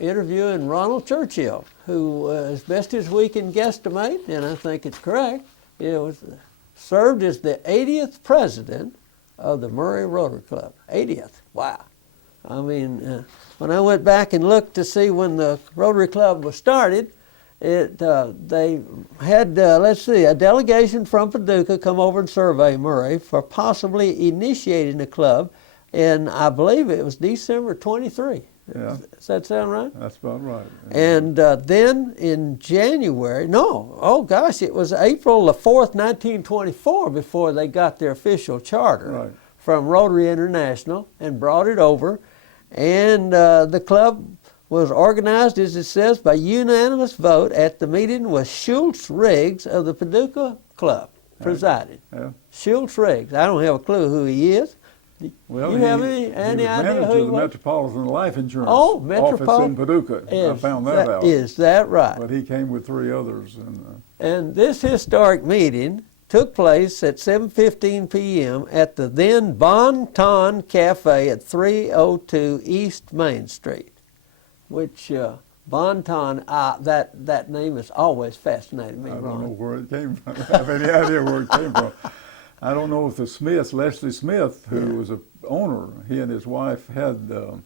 interviewing Ronald Churchill, who, as best as we can guesstimate, and I think it's correct, served as the 80th president of the Murray Rotary Club. 80th, wow. I mean, when I went back and looked to see when the Rotary Club was started, they had, let's see, a delegation from Paducah come over and survey Murray for possibly initiating the club, and I believe it was December 23. Yeah. Does that sound right? That's about right. And then in January, it was April the 4th, 1924 before they got their official charter from Rotary International and brought it over. And the club was organized, as it says, by unanimous vote at the meeting with Schultz Riggs of the Paducah Club presiding. Yeah. Schultz Riggs. I don't have a clue who he is. Well, you have any idea who he the was? Metropolitan Life Insurance Office in Paducah. I found that out. Is that right? But he came with 3 others. And this historic meeting took place at 7:15 p.m. at the then Bon Ton Cafe at 302 East Main Street, which Bon Ton, that name has always fascinated me, I Ron. don't know where it came from. I have any idea where it came from. I don't know if the Smiths, Leslie Smith, who was a owner, he and his wife had the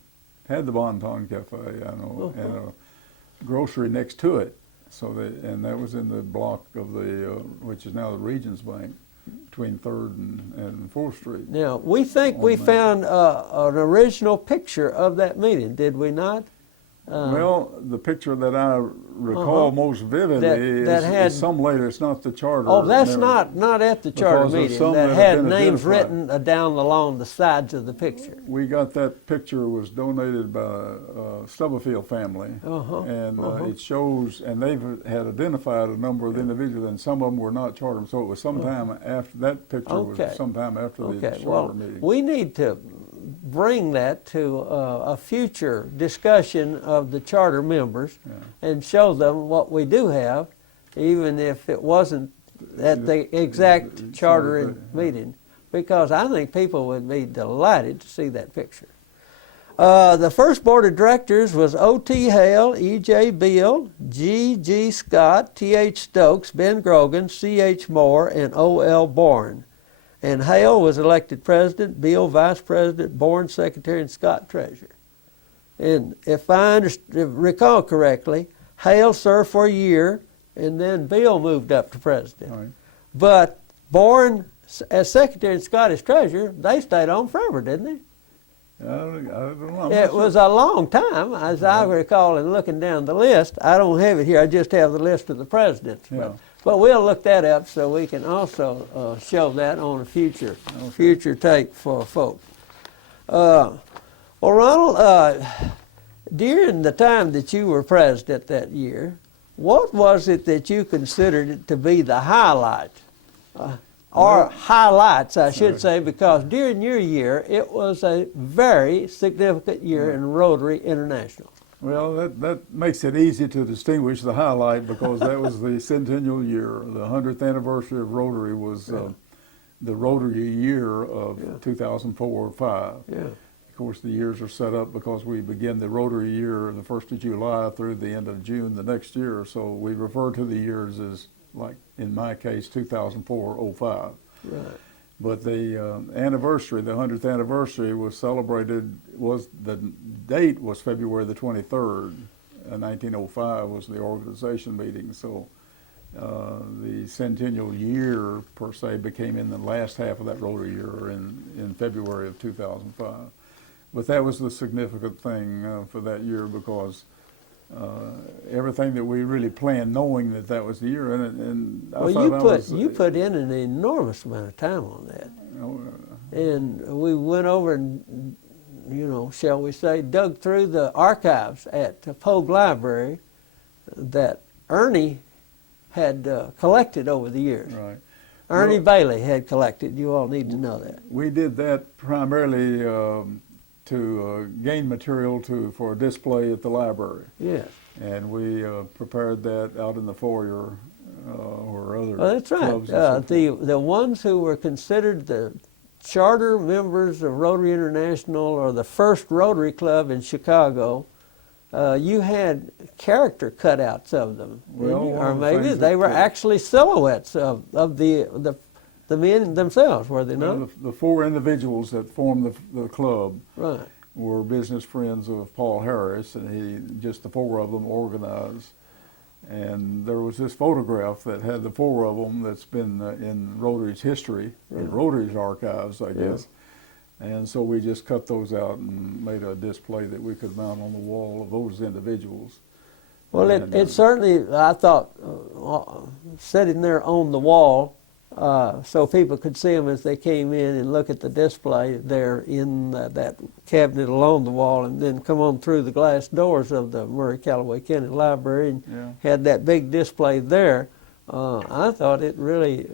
Bon Ton Cafe, I know, and a grocery next to it. So and that was in the block of the, which is now the Regions Bank, between 3rd and 4th Street. Now, we think we found an original picture of that meeting, did we not? Well, the picture that I recall most vividly is some later. It's not the charter. Oh, that's not at the charter meeting. That had names written down along the sides of the picture. We got that picture was donated by Stubblefield family, and it shows, and they've had identified a number of individuals, and some of them were not chartered. So it was sometime after that picture was sometime after the charter meeting. We need to bring that to a future discussion of the charter members and show them what we do have, even if it wasn't at the exact charter meeting, because I think people would be delighted to see that picture. The first board of directors was O.T. Hale, E.J. Beal, G.G. Scott, T.H. Stokes, Ben Grogan, C.H. Moore, and O.L. Bourne. And Hale was elected president, Beal vice president, Bourne secretary, and Scott treasurer. And if I recall correctly, Hale served for a year, and then Beal moved up to president. Right. But Bourne, as secretary and Scott as treasurer, they stayed on forever, didn't they? I don't know. It was a long time, as I recall in looking down the list. I don't have it here, I just have the list of the presidents. Yeah. But we'll look that up so we can also show that on a future tape for folks. Well, Ronald, during the time that you were president that year, what was it that you considered to be the highlight? Or highlights, I should say, because during your year, it was a very significant year in Rotary International. Well, that makes it easy to distinguish the highlight, because that was the Centennial year. The 100th anniversary of Rotary was the Rotary year of 2004-05. Yeah. Of course, the years are set up because we begin the Rotary year the 1st of July through the end of June the next year. So we refer to the years as, like in my case, 2004-05. Right. But the anniversary, the 100th anniversary, was celebrated, the date was February the 23rd. 1905 was the organization meeting. So the Centennial year, per se, became in the last half of that Rotary year in February of 2005. But that was the significant thing for that year, because everything that we really planned, knowing that was the year, and I thought you put in an enormous amount of time on that, and we went over and, shall we say, dug through the archives at the Pogue Library that Ernie had collected over the years. Right. Ernie Bailey had collected. You all need to know that. We did that primarily to gain material for display at the library. Yes. And we prepared that out in the foyer or other that's right. clubs. The ones who were considered the charter members of Rotary International, or the first Rotary Club in Chicago, Mm-hmm. you had character cutouts of them, didn't Well, you? one Or of the maybe things they that, were actually silhouettes of the men themselves, were they not? well, the four individuals that formed the club Right. were business friends of Paul Harris, and just the four of them organized. And there was this photograph that had the four of them that's been in Rotary's history, in Rotary's archives, I guess. And so we just cut those out and made a display that we could mount on the wall of those individuals. Well, And, it certainly, I thought, sitting there on the wall so people could see them as they came in and look at the display there in that cabinet along the wall, and then come on through the glass doors of the Murray Callaway County Library and had that big display there. I thought it really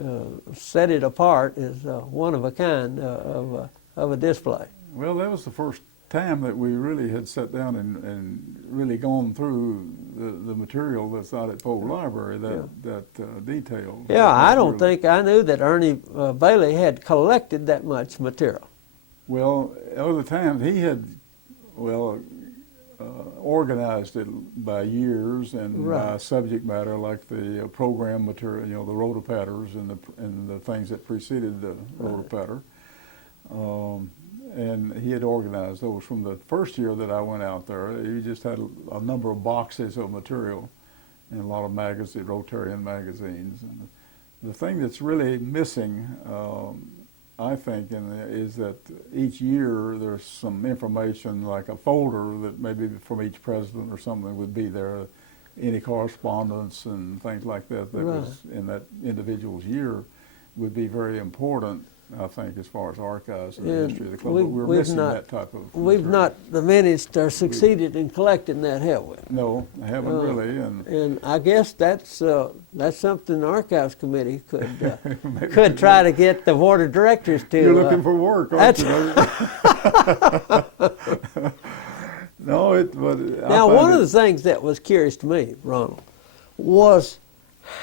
set it apart as one of a kind of a display. well, that was the first time that we really had sat down and really gone through the material that's out at Poe Library, that detail. Yeah, I don't think I knew that Ernie Bailey had collected that much material. Well, other times he had, organized it by years and by subject matter, like the program material, the rotopatters and the things that preceded the rotopatter. And he had organized those from the first year that I went out there. He just had a number of boxes of material and a lot of magazines, Rotarian magazines. And the thing that's really missing, I think, is that each year there's some information, like a folder that maybe from each president or something would be there, any correspondence and things like that that was in that individual's year would be very important, I think, as far as archives and the history of the club. But we're missing that type of material. We've not managed or succeeded in collecting that, have we? No, I haven't really. And I guess that's something the Archives Committee could try to get the board of directors to. You're looking for work, aren't you? No, but now one of the things that was curious to me, Ronald, was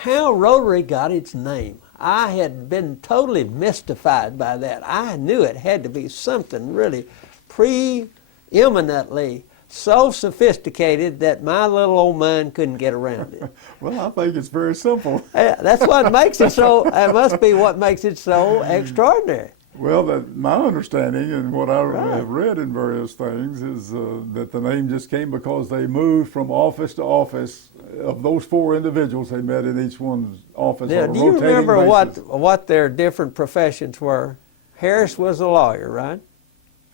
how Rotary got its name. I had been totally mystified by that. I knew it had to be something really preeminently so sophisticated that my little old mind couldn't get around it. Well, I think it's very simple. That's what makes it so, it must be what makes it so extraordinary. Well, my understanding and what I have read in various things is that the name just came because they moved from office to office. Of those four individuals, they met in each one's office. Now, on a do you rotating remember basis. what their different professions were? Harris was a lawyer, right?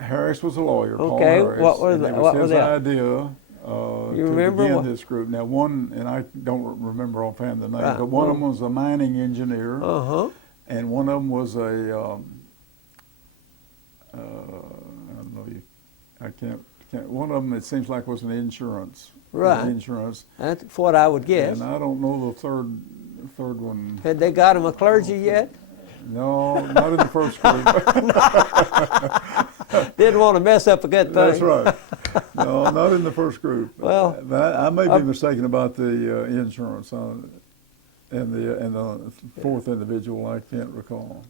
Harris was a lawyer. Paul Okay, Harris, what was and that? it was What his was that? idea You remember begin what? this group. Now, one, and I don't remember offhand the name, Right. but one of them was a mining engineer, and one of them was a I don't know. I can't. One of them, it seems like, was an insurance. Right. Insurance. That's what I would guess. And I don't know the third one. Had they got him a clergy yet? No, not in the first group. Didn't want to mess up a good thing. That's right. No, not in the first group. Well, but I may be mistaken about the insurance and the fourth individual. I can't recall.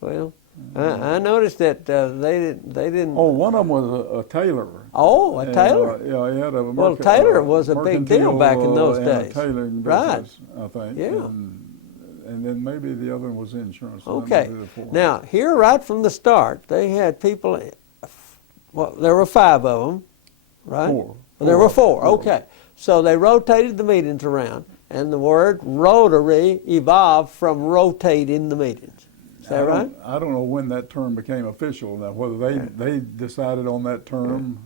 Well, I noticed that they didn't. Oh, one of them was a tailor. Oh, a tailor. Yeah, he had a. Well, tailor was a big deal back in those days. A tailoring business, I think. Yeah. And then maybe the other one was insurance. So Okay. Now, here right from the start, they had people. Well, there were 5 of them, right? Four. There were 4. Okay. So they rotated the meetings around, and the word Rotary evolved from rotating the meetings. Is that right? I don't know when that term became official. Now, whether they decided on that term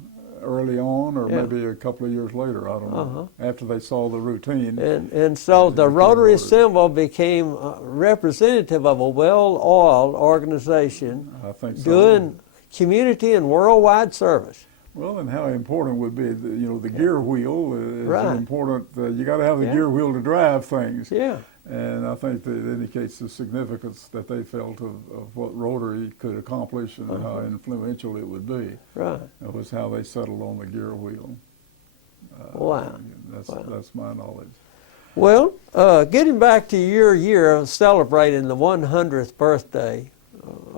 early on or maybe a couple of years later, I don't know, after they saw the routine. And so the Rotary symbol became representative of a well-oiled organization I think so. doing community and worldwide service. Well, and how important would be, the gear wheel is important. You got to have the gear wheel to drive things. Yeah. And I think that it indicates the significance that they felt of what Rotary could accomplish and how influential it would be. Right. It was how they settled on the gear wheel. Wow. That's my knowledge. Well, getting back to your year of celebrating the 100th birthday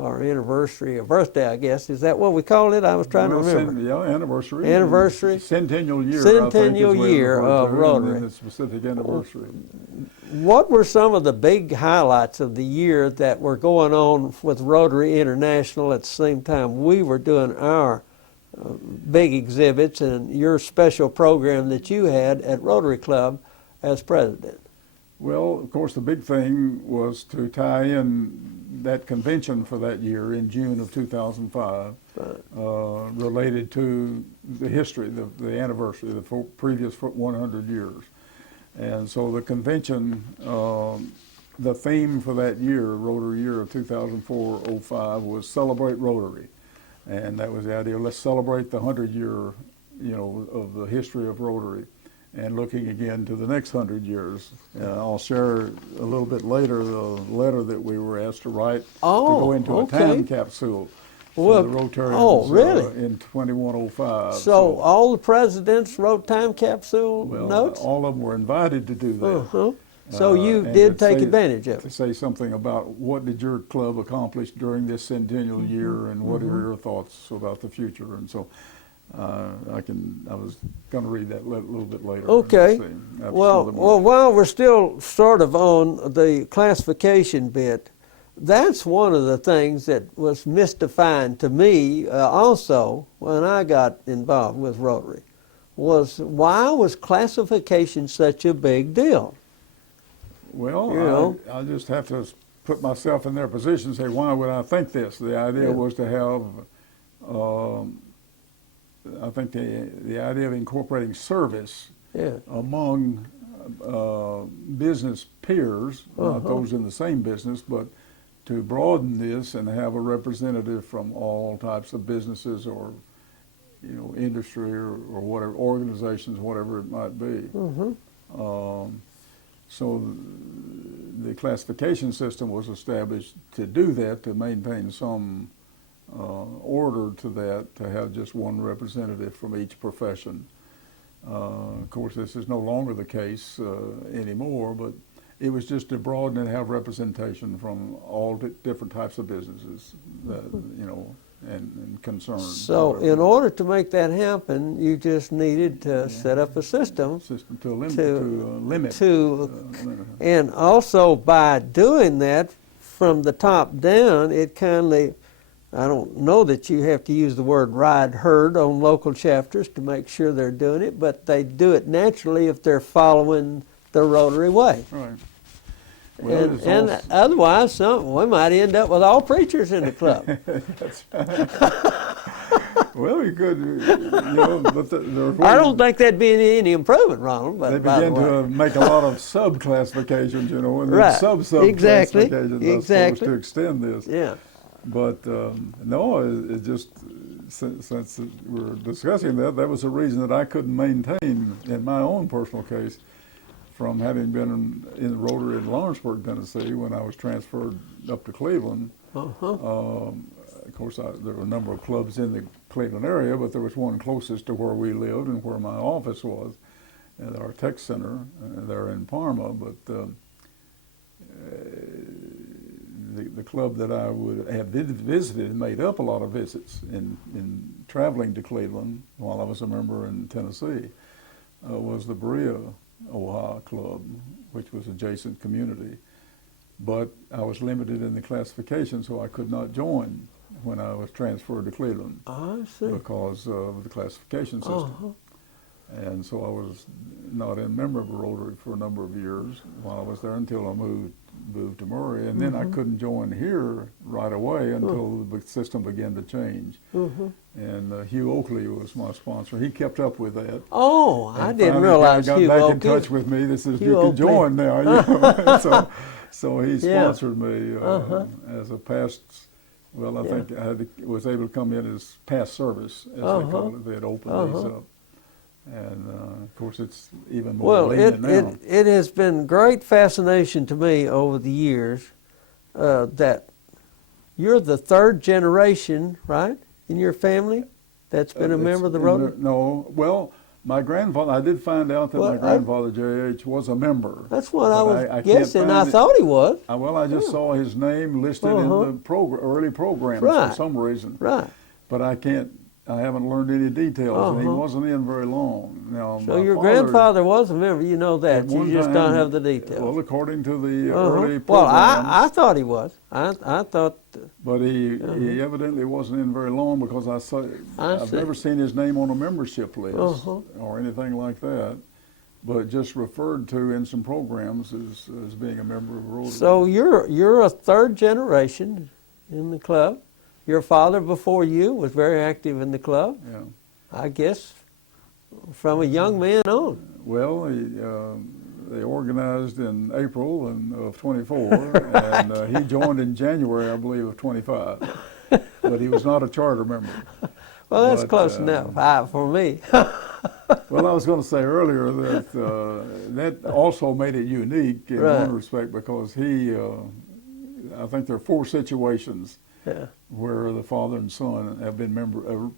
or anniversary or birthday, I guess. Is that what we call it? I was trying to remember. Yeah, anniversary. Anniversary. Centennial year. Centennial I think is year of Rotary. And the specific anniversary. What were some of the big highlights of the year that were going on with Rotary International at the same time we were doing our big exhibits and your special program that you had at Rotary Club as president? Well, of course, the big thing was to tie in that convention for that year in June of 2005, related to the history, the anniversary, the previous 100 years. And so the convention, the theme for that year, Rotary year of 2004-05, was Celebrate Rotary. And that was the idea, let's celebrate the 100-year, of the history of Rotary, and looking again to the next 100 years. I'll share a little bit later the letter that we were asked to write to go into a time capsule for the Rotarians in 2105. So all the presidents wrote time capsule notes? All of them were invited to do that. So you did take advantage of it. To say something about what did your club accomplish during this centennial year, and what are your thoughts about the future. And so I was going to read that a little bit later. Okay. Well, while we're still sort of on the classification bit, that's one of the things that was mystifying to me also when I got involved with Rotary, was why was classification such a big deal? Well, I just have to put myself in their position and say, why would I think this? The idea was to have, I think the idea of incorporating service among business peers, not those in the same business, but to broaden this and have a representative from all types of businesses or, industry or whatever, organizations, whatever it might be. So the classification system was established to do that, to maintain some order to that, to have just one representative from each profession. Of course, this is no longer the case anymore, but it was just to broaden and have representation from all different types of businesses, and concerns. So in order to make that happen, you just needed to set up a system to limit. And also by doing that from the top down, it kindly, I don't know that you have to use the word ride herd on local chapters to make sure they're doing it, but they do it naturally if they're following the Rotary way. Right. Well, and otherwise, we might end up with all preachers in the club. That's right. Well, you could, but I don't think that'd be any improvement, Ronald. But they began to make a lot of sub-classifications, and then sub-classifications, I suppose, to extend this. Yeah. But no, it just, since we're discussing that was a reason that I couldn't maintain in my own personal case, from having been in Rotary in Lawrenceburg, Tennessee, when I was transferred up to Cleveland. Of course, there were a number of clubs in the Cleveland area, but there was one closest to where we lived and where my office was, at our tech center there in Parma. But the club that I would have visited made up a lot of visits in traveling to Cleveland while I was a member in Tennessee, was the Berea Ohio Club, which was adjacent community. But I was limited in the classification, so I could not join when I was transferred to Cleveland. I see. Because of the classification system. And so I was not a member of Rotary for a number of years while I was there, until I moved to Murray. And then I couldn't join here right away until the system began to change. And Hugh Oakley was my sponsor. He kept up with that. Oh, I didn't realize Hugh Oakley. Got back in touch with me. This is, you can join now. So he sponsored me as a past, well, I think I was able to come in as past service, as they call it. They had opened these up. And of course, it's even more lenient now. It has been great fascination to me over the years that you're the third generation, right, in your family that's been a member of the Rotary? No, well, My grandfather, I did find out that Well, my grandfather, J.H., was a member. That's what but I was can't guessing. I find it. thought he was. Well, I just Yeah. saw his name listed in Uh-huh. the early programs Right. for some reason. Right. But I haven't learned any details, and he Uh-huh. wasn't in very long. Now, So my your father, grandfather was a member. You know that. at You one just don't time, have the well, details. according to the Uh-huh. early Well, programs, I thought he was. I thought. but he evidently wasn't in very long because I've see. never seen his name on a membership list Uh-huh. or anything like that, but just referred to in some programs as being a member of Rotary. So you're a third generation in the club. Your father before you was very active in the club. Yeah. I guess from a young man on. Well, they organized in April of 24, and he joined in January, I believe, of 25. But he was not a charter member. Well, that's But, close enough for me. Well, I was going to say earlier that that also made it unique in Right. one respect because I think there are 4 situations Yeah. where the father and son have been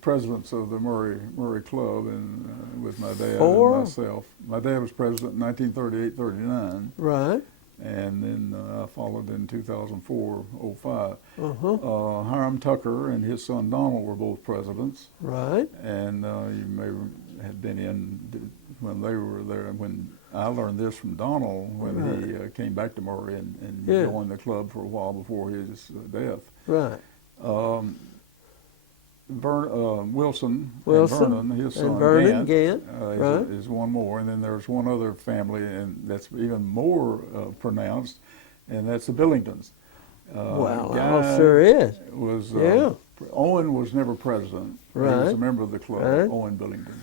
presidents of the Murray Club, and with my dad 4? and myself. My dad was president in 1938-39, Right. and then I followed in 2004-05. Uh-huh. Hiram Tucker and his son Donald were both presidents, Right. and you may have been in when they were there. When I learned this from Donald when he came back to Murray and Yeah. joined the club for a while before his death. Right. Wilson, Wilson and Vernon, his son and Vernon Gant, right. is one more, and then there's one other family, and that's even more pronounced, and that's the Billingtons. Wow, Guy sure is. Was Yeah. Owen was never president. He was Right. a member of the club, Right. Owen Billington.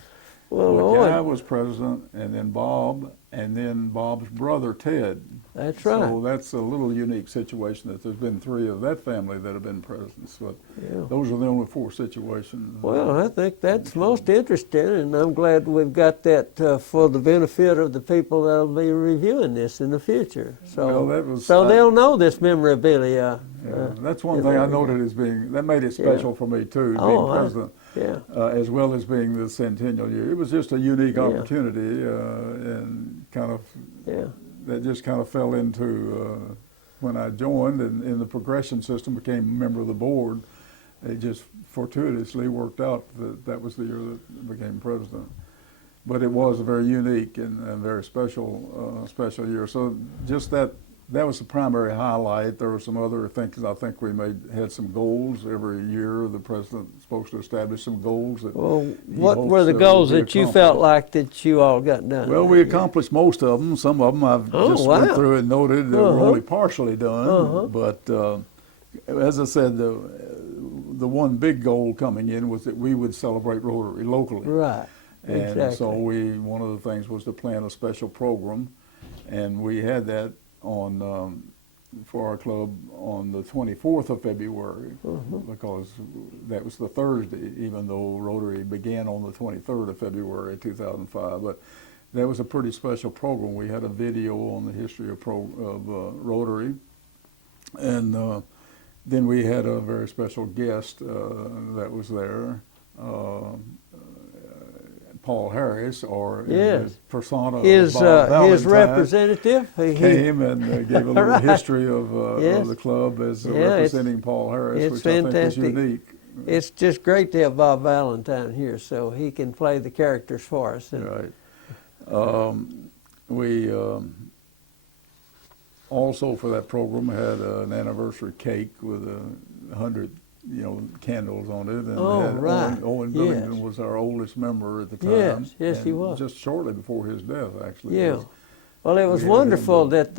Well, But Guy Owen, was president, and then Bob, and then Bob's brother Ted. that's right. So that's a little unique situation that there's been 3 of that family that have been presidents. But Yeah. those are the only 4 situations. Well, I think that's most interesting, and I'm glad we've got that for the benefit of the people that'll be reviewing this in the future. So, Well, they'll know this memorabilia. Yeah, that's one in thing I there. noted as being, that made it special for me too, being Oh, president, Yeah. as well as being the Centennial year. It was just a unique Yeah. opportunity, and kind of, Yeah. that just kind of fell into, when I joined and in the progression system, became a member of the board. It just fortuitously worked out that that was the year that I became president. But it was a very unique and very special year. So just that was the primary highlight. There were some other things. I think we had some goals every year. The president's supposed to establish some goals. Well, he what hopes were the will goals be that you felt accomplished. like that you all got done? Well, that we year? accomplished most of them. Some of them I've Oh, just went wow. through and noted that were Uh-huh. only partially done. Uh-huh. But as I said, the one big goal coming in was that we would celebrate Rotary locally. Right. And Exactly. so one of the things was to plan a special program, and we had that for our club on the 24th of February, because that was the Thursday, even though Rotary began on the 23rd of February 2005. But that was a pretty special program. We had a video on the history of Rotary, and then we had a very special guest that was there. Paul Harris, or Yes. his persona, His Bob Valentine, representative. came and gave a little Right. history of Yes. the club as Yeah, it's- representing Paul Harris, it's which I think fantastic. is unique. It's just great to have Bob Valentine here, so he can play the characters for us. And Right. We also for that program had an anniversary cake with 100 candles on it, and Oh, had right. Owen Yes. Billington was our oldest member at the time. Yes, he and was. just shortly before his death, actually. Yeah. Well, it was we had him wonderful to that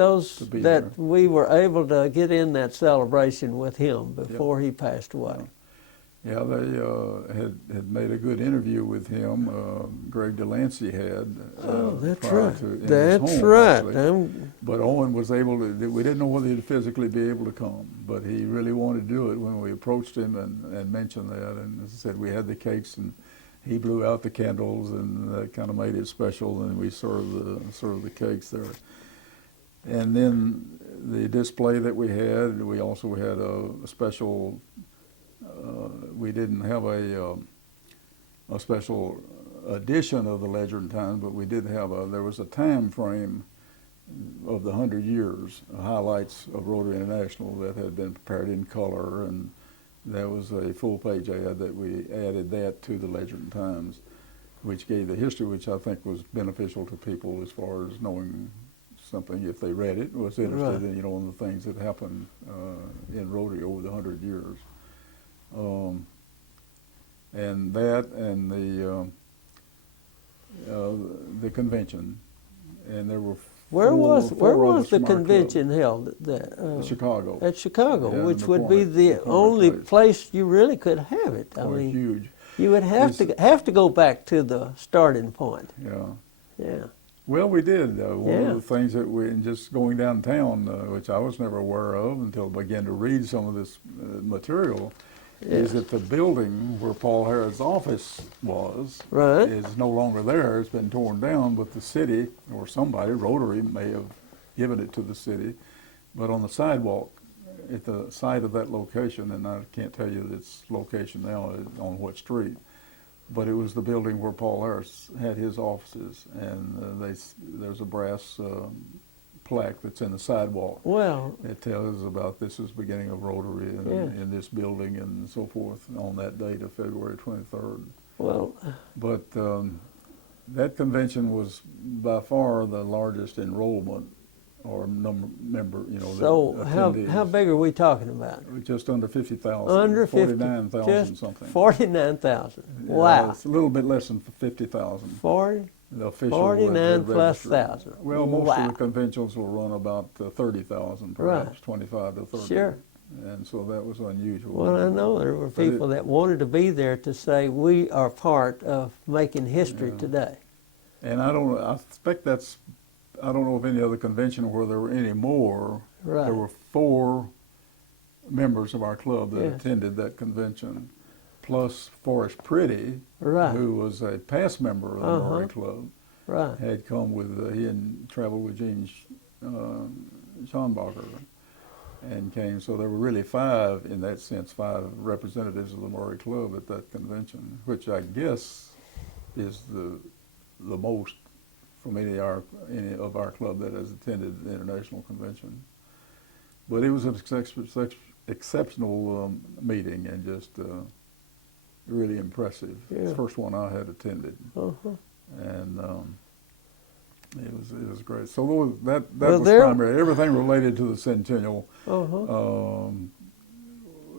be there. we were able to get in that celebration with him before he passed away. Yeah, they had made a good interview with him. Greg Delancey had. Oh, that's prior right. to- in his That's home, right. actually. But Owen was able to. We didn't know whether he'd physically be able to come, but he really wanted to do it when we approached him and mentioned that. And as I said, we had the cakes, and he blew out the candles, and that kind of made it special. And we served the cakes there. And then the display that we had, we also had a special. We didn't have a special edition of the Ledger and Times, but we did have there was a time frame of the 100 years, highlights of Rotary International that had been prepared in color, and that was a full-page ad that we added that to the Ledger and Times, which gave the history, which I think was beneficial to people as far as knowing something if they read it, was interested in, in the things that happened in Rotary over the 100 years. And that and the convention, and there were where was others the from our convention held? Chicago. At Chicago, Yeah, which the would be the only place you really could have it. I mean, huge. you would have to go back to the starting point. Yeah. Yeah. Well, we did. One of the Yeah. things that just going downtown, which I was never aware of until I began to read some of this material, is that the building where Paul Harrod's office was Right. is no longer there. It's been torn down, but the city or somebody, Rotary, may have given it to the city. But on the sidewalk at the site of that location, and I can't tell you its location now on what street, but it was the building where Paul Harris had his offices, and there's a brass plaque that's in the sidewalk. Well, It tells about this is beginning of Rotary in this building and so forth on that date of February 23rd. well, But that convention was by far the largest enrollment or member, so that how attendees. big are we talking about? Just under 50,000. Under 50, 49,000 just something. 49,000. Yeah, Wow. it's a little bit less than 50,000. 40, The official 49 plus registered. thousand. Well, most Wow. of the conventions will run about 30,000, perhaps Right. 25 to 30. Sure. And so that was unusual. Well, I know there were people that wanted to be there to say we are part of making history today. And I expect I don't know of any other convention where there were any more. Right. There were 4 members of our club that Yes. attended that convention, plus Forrest Pretty, Right. who was a past member of the Rotary Club, Right. had come with, he had traveled with Gene Schonbacher and came. So there were really 5, in that sense, 5 representatives of the Rotary Club at that convention, which I guess is the most from any of our club that has attended the international convention. But it was an exceptional meeting and just really impressive. Yeah. It's the first one I had attended, Uh-huh. and it was great. So that Well, was there- primary. Everything related to the Centennial. Uh-huh.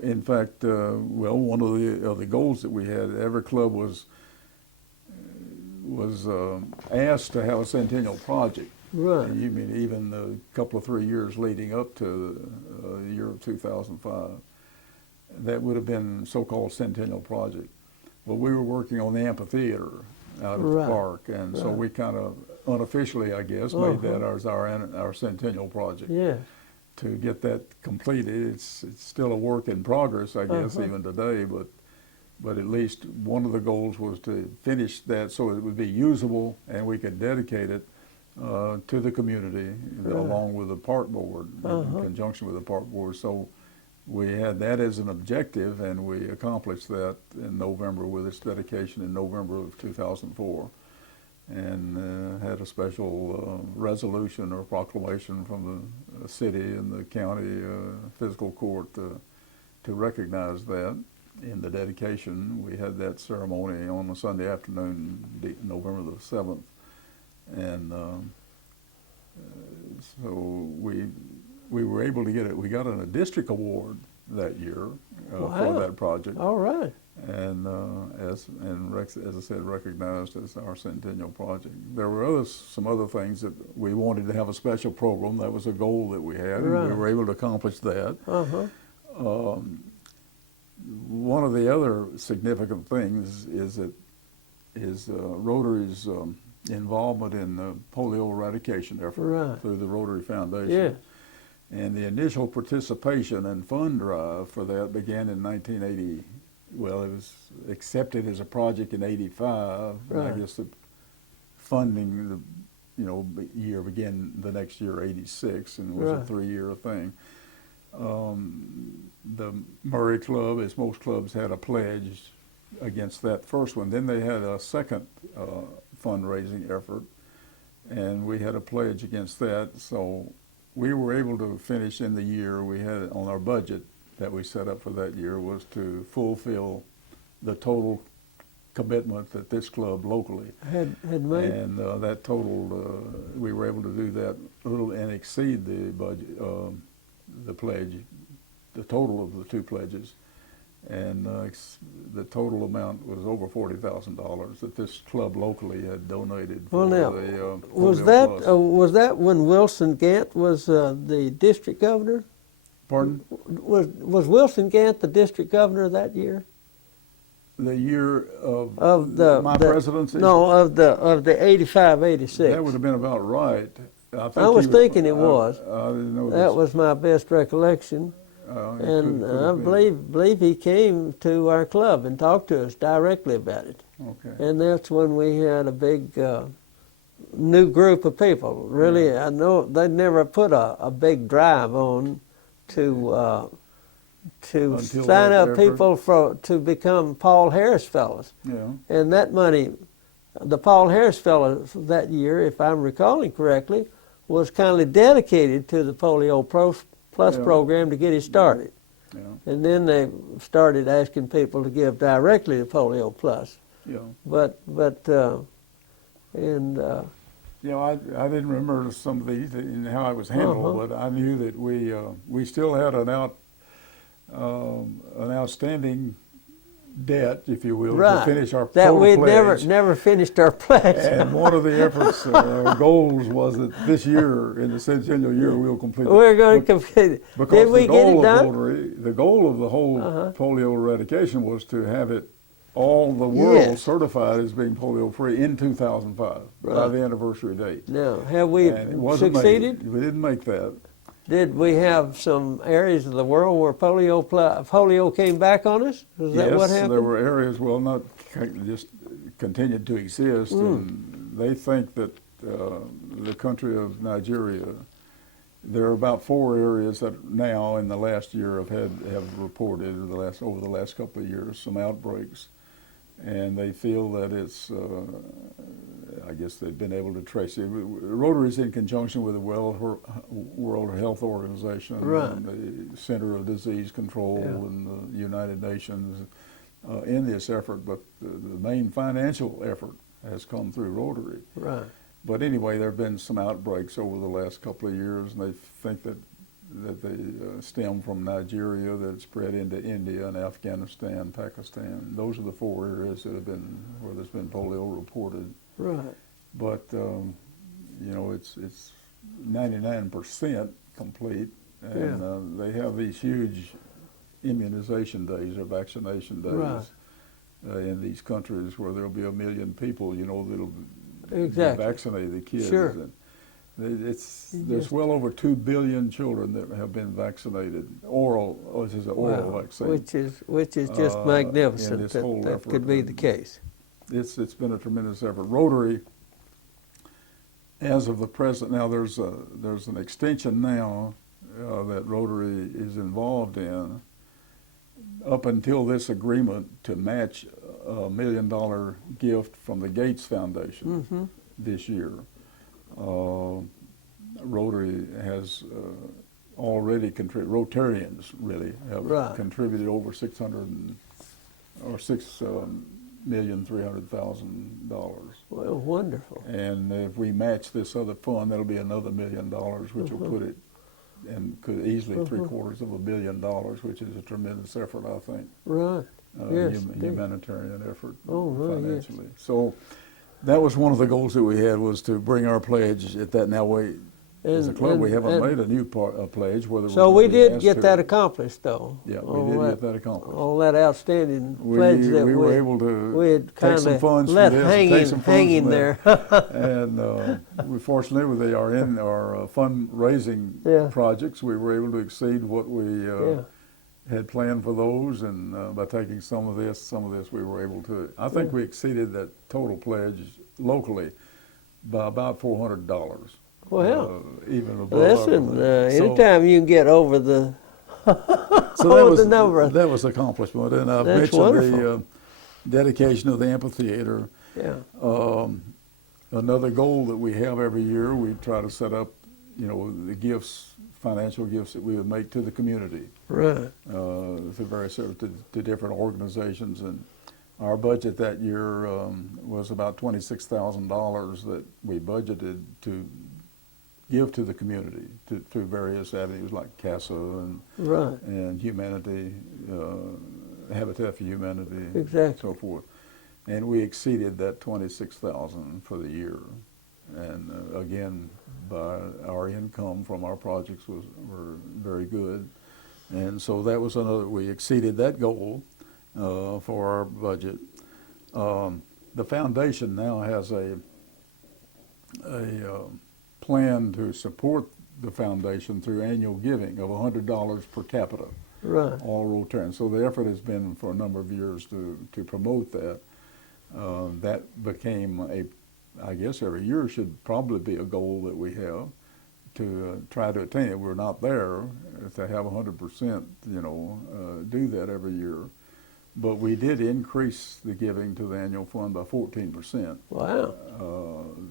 In fact, one of the goals that we had, every club was asked to have a Centennial project. Right. And you mean even the couple of 3 years leading up to the year of 2005, that would have been so-called Centennial project. Well, we were working on the amphitheater out at the Right. park, and so we kind of unofficially, I guess, made that as our Centennial project. Yeah. To get that completed, it's still a work in progress, I guess, even today, but at least one of the goals was to finish that so it would be usable and we could dedicate it to the community along with the park board, in conjunction with the park board. So we had that as an objective, and we accomplished that in November with its dedication in November of 2004, and had a special resolution or proclamation from the city and the county fiscal court to recognize that. In the dedication, we had that ceremony on a Sunday afternoon, November the 7th, and so we were able to get it. We got a district award that year for that project, All right. and as I said, recognized as our Centennial project. There were some other things that we wanted to have a special program. That was a goal that we had, and we Right. were able to accomplish that. Uh-huh. One of the other significant things is Rotary's involvement in the polio eradication effort Right. through the Rotary Foundation. Yes. And the initial participation and fund drive for that began in 1980. Well, it was accepted as a project in 85. Right. I guess the funding, year began the next year, 86, and it was a Right. 3-year thing. The Murray Club, as most clubs, had a pledge against that first one. Then they had a second fundraising effort, and we had a pledge against that. So we were able to finish in the year. We had on our budget that we set up for that year was to fulfill the total commitment that this club locally had made. and that total, we were able to do that a little and exceed the budget, the pledge, the total of the two pledges, and the total amount was over $40,000 that this club locally had donated. Well, now, the was Polio Plus. was that when Wilson Gant was the district governor? Pardon? Was Wilson Gant the district governor that year? The year Of my presidency? No, of the 85, 86. That would have been about right. I was thinking it was. I didn't know That was my best recollection. And I believe he came to our club and talked to us directly about it. Okay. And that's when we had a big new group of people. Really, Yeah. I know they never put a big drive on to Until sign that up effort. people to become Paul Harris fellows. Yeah. And that money, the Paul Harris fellows that year, if I'm recalling correctly, was kindly dedicated to the Polio Plus Yeah. program to get it started. Yeah. And then they started asking people to give directly to Polio Plus. Yeah. But Yeah, I didn't remember some of these and how it was handled, but I knew that we still had an outstanding debt, if you will, right, to finish our that total we'd pledge. never finished our pledge. And one of the efforts, goals was that this year, in the Centennial year, we'll complete it. We're going to complete it. Because Did we the get it goal of done? Rotary, the goal of the whole polio eradication was to have it all the world Yes. certified as being polio free in 2005 by Right. the anniversary date. Now, have we And it wasn't made. succeeded? We didn't make that. Did we have some areas of the world where polio came back on us? Is that what happened? There were areas, well, not just continued to exist, and they think that the country of Nigeria, there are about 4 areas that now in the last year have reported over the last couple of years some outbreaks, and they feel that it's. I guess they've been able to trace it. Rotary is in conjunction with the World Health Organization, Right. and the Center of Disease Control, and the United Nations in this effort. But the main financial effort has come through Rotary. Right. But anyway, there have been some outbreaks over the last couple of years, and they think that they stem from Nigeria, that spread into India and Afghanistan, Pakistan. Those are the 4 areas that have been where there's been polio reported. Right. But it's 99% complete, and they have these huge immunization days or vaccination days Right. In these countries where there'll be 1 million people, that'll Exactly. vaccinate the kids. Sure. And there's well over 2 billion children that have been vaccinated. This is an oral Wow. vaccine. Which is just in magnificent this that whole that effort. could be the case. It's been a tremendous effort. Rotary, as of the present, now there's an extension now that Rotary is involved in. Up until this agreement to match a $1 million gift from the Gates Foundation this year, Rotary has already contributed. Rotarians really have Right. contributed over $6,300,000. Well, wonderful. And if we match this other fund, that'll be another $1 million, which will put it, and could easily $750 million, which is a tremendous effort, I think. Right. Yes. Humanitarian effort Yes. financially. So that was one of the goals that we had, was to bring our pledge at that. Now as a club, we haven't made a new pledge. So we did get that accomplished, though. Yeah, we did get that accomplished. All that outstanding pledge that we were able to we had take some kind funds of let from this, hanging there. And we fortunately, with our fundraising projects, we were able to exceed what we had planned for those, and by taking some of this, we were able to. I think we exceeded that total pledge locally by about $400. Well, even above. listen, anytime you can get over the over the number. That was accomplishment, and I That's mentioned wonderful. dedication of the amphitheater. Yeah. Another goal that we have every year, we try to set up, the gifts, financial gifts that we would make to the community. Right. To various to different organizations, and our budget that year was about $26,000 that we budgeted to give to the community through various avenues like CASA and Humanity, Habitat for Humanity, exactly. and so forth. And we exceeded that $26,000 for the year. And again, by our income from our projects were very good. And so that was we exceeded that goal for our budget. The foundation now has a plan to support the foundation through annual giving of $100 per capita. Right. All Rotarians. So the effort has been for a number of years to promote that. That became I guess every year should probably be a goal that we have to try to attain it. We're not there to have 100%, do that every year. But we did increase the giving to the annual fund by 14%. Wow.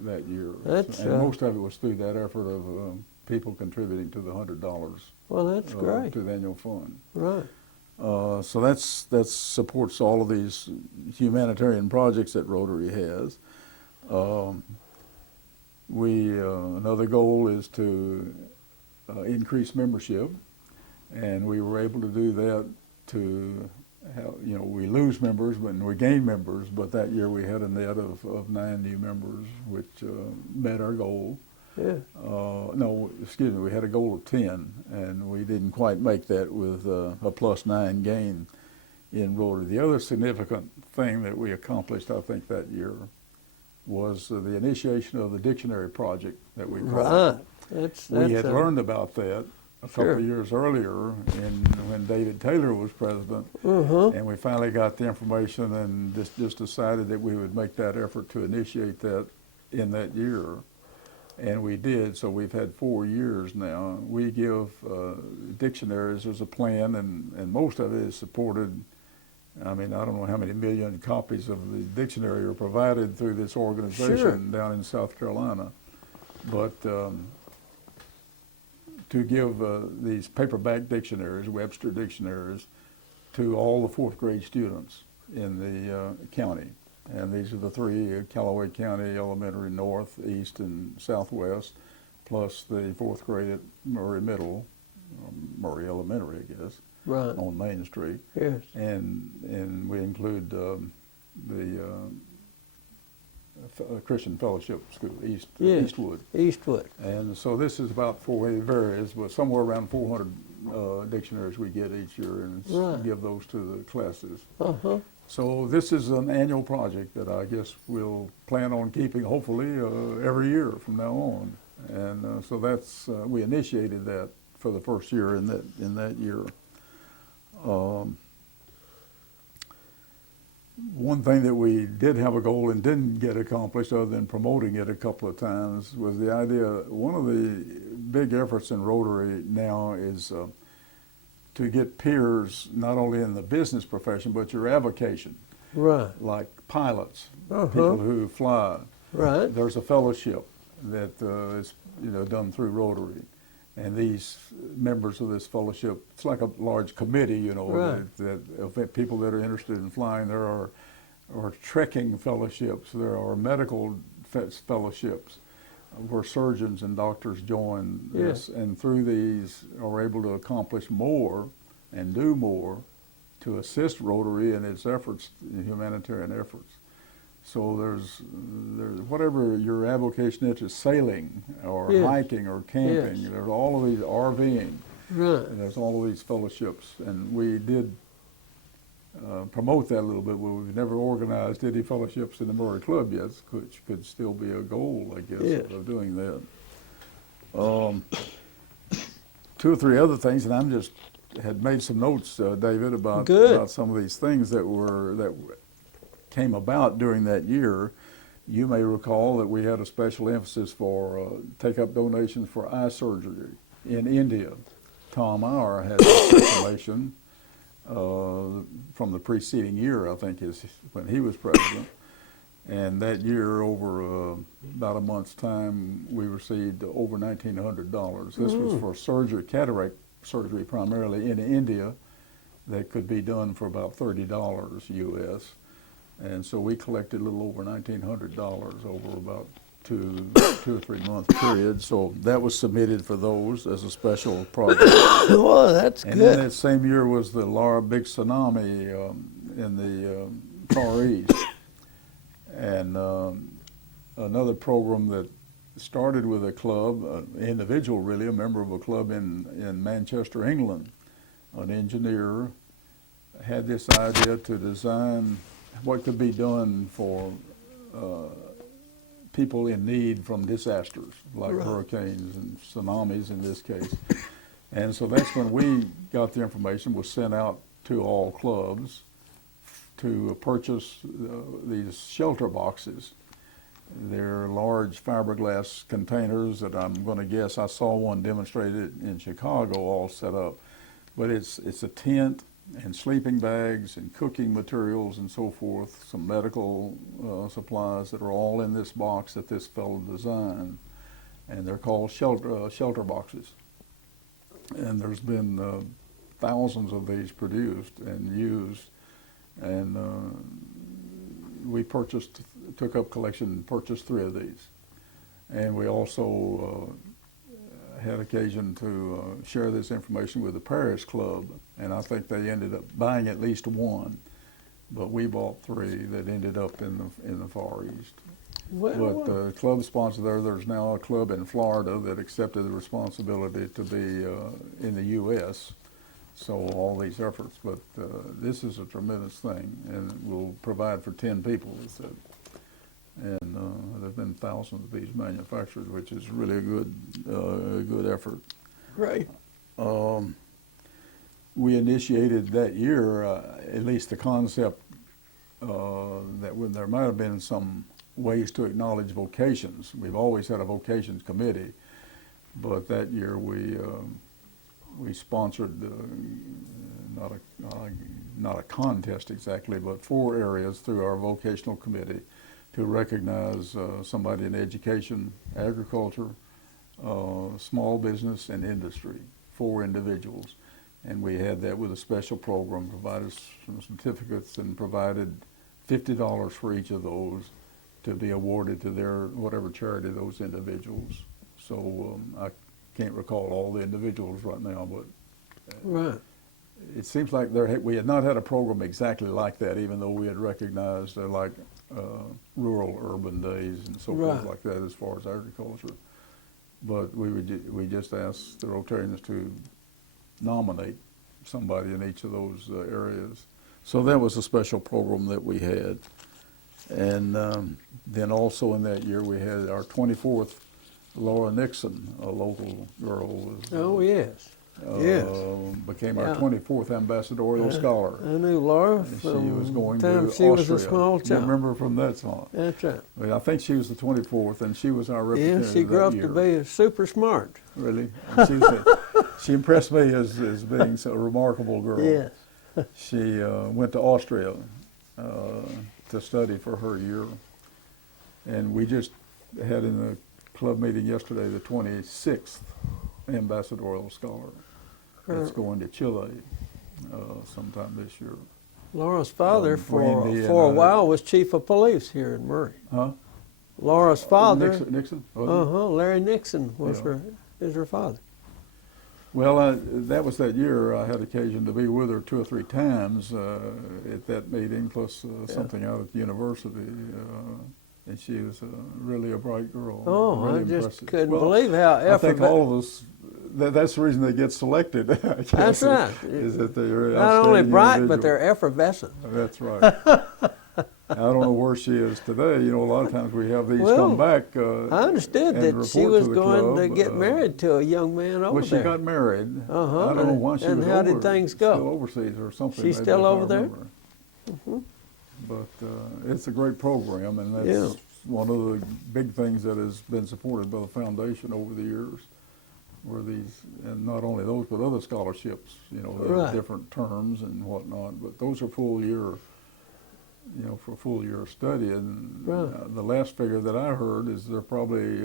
That year. And most of it was through that effort of people contributing to the $100. Well, that's great. To the annual fund. Right. So that supports all of these humanitarian projects that Rotary has. Another goal is to increase membership, and we were able to do that to we lose members and we gain members, but that year we had a net of 9 new members, which met our goal. Yeah. No, excuse me, we had a goal of 10, and we didn't quite make that with a +9 gain in Rotary. The other significant thing that we accomplished, I think, that year was the initiation of the dictionary project that we called. Right. We had learned about that a couple of years earlier when David Taylor was president, and we finally got the information and just decided that we would make that effort to initiate that in that year. And we did, so we've had 4 years now. We give dictionaries as a plan, and most of it is supported. I mean, I don't know how many million copies of the dictionary are provided through this organization down in South Carolina. But to give these paperback dictionaries, Webster dictionaries, to all the 4th grade students in the county. And these are the 3, Callaway County Elementary, North, East, and Southwest, plus the 4th grade at Murray Middle, or Murray Elementary, I guess, on Main Street. Yes. And we include the Christian Fellowship School, Eastwood. Eastwood. And so this is about it varies, but somewhere around 400 dictionaries we get each year, and give those to the classes. So this is an annual project that I guess we'll plan on keeping, hopefully, every year from now on. And so that's we initiated that for the first year in that year. One thing that we did have a goal and didn't get accomplished, other than promoting it a couple of times, was the idea. One of the big efforts in Rotary now is to get peers not only in the business profession but your avocation, like pilots, people who fly. There's a fellowship that is done through Rotary, and these members of this fellowship, it's like a large committee, that of people that are interested in flying. There are trekking fellowships, there are medical fellowships, where surgeons and doctors join this, and through these are able to accomplish more and do more to assist Rotary in its efforts, humanitarian efforts. So there's whatever your avocation is, sailing or hiking or camping. There's all of these RVing. And there's all of these fellowships, and we did promote that a little bit, but we've never organized any fellowships in the Murray Club yet, which could still be a goal, I guess, of doing that. 2 or 3 other things, and had made some notes, David, about some of these things that came about during that year. You may recall that we had a special emphasis for take up donations for eye surgery in India. Tom Auer had this information, from the preceding year, I think, is when he was president. And that year, over about a month's time, we received over $1,900. This was for surgery, cataract surgery primarily in India, that could be done for about $30 US. And so we collected a little over $1,900 over about two or 3 month period. So that was submitted for those as a special project. Well, that's And good. then that same year was the Laura big tsunami in the Far East. And another program that started with a club, an individual really, a member of a club in Manchester, England, an engineer, had this idea to design what could be done for people in need from disasters, like hurricanes and tsunamis in this case. And so that's when we got the information, was sent out to all clubs to purchase these shelter boxes. They're large fiberglass containers that I'm going to guess, I saw one demonstrated in Chicago all set up. But it's a tent and sleeping bags and cooking materials and so forth, some medical supplies that are all in this box that this fellow designed. And they're called shelter boxes. And there's been thousands of these produced and used. And we took up collection and purchased 3 of these. And we also had occasion to share this information with the Parish Club, and I think they ended up buying at least 1, but we bought 3 that ended up in the Far East. But the club sponsor there's now a club in Florida that accepted the responsibility to be in the U.S., so all these efforts, but this is a tremendous thing, and it will provide for 10 people, it said. And there have been thousands of these manufactured, which is really a good effort. Right. We initiated that year, at least the concept that there might have been some ways to acknowledge vocations. We've always had a vocations committee, but that year we sponsored not a contest exactly, but 4 areas through our vocational committee to recognize somebody in education, agriculture, small business, and industry, 4 individuals. And we had that with a special program, provided some certificates and provided $50 for each of those to be awarded to their whatever charity those individuals. So I can't recall all the individuals right now, but it seems like we had not had a program exactly like that, even though we had recognized like rural urban days and so forth like that as far as agriculture. But we just asked the Rotarians to nominate somebody in each of those areas. So that was a special program that we had. And then also in that year we had our 24th Laura Nixon, a local girl, became our 24th ambassadorial scholar. I knew Laura she was going to time Austria. she was a small child. You remember from that song? That's right. Well, I think she was the 24th, and she was our representative. Yeah, she grew up that to year. be super smart. Really? And she impressed me as being a remarkable girl. Yes. She went to Austria to study for her year. And we just had in the club meeting yesterday the 26th ambassadorial scholar. That's going to Chile sometime this year. Laura's father for a and, while was chief of police here in Murray. Huh? Laura's father, Nixon? Larry Nixon is her father. Well, that was that year. I had occasion to be with her 2 or 3 times at that meeting, plus something out at the university. And she was really a bright girl. Oh, really I just impressive. couldn't believe how I think all of us, that's the reason they get selected. I guess, That's right. Is that they're not only bright, individual. but they're effervescent. That's right. I don't know where she is today. You know, a lot of times we have these come back. I understood and that she report was to the going club. to get married to a young man over Well, she there. got married. I don't know why she and was how did things go? Still overseas or something. She's maybe, still if I over there? remember. But it's a great program, and that's one of the big things that has been supported by the foundation over the years. were these, and not only those, but other scholarships, you know, they Right. have different terms and whatnot, but those are full year, you know, for a full year of study. And Right. the last figure that I heard is they're probably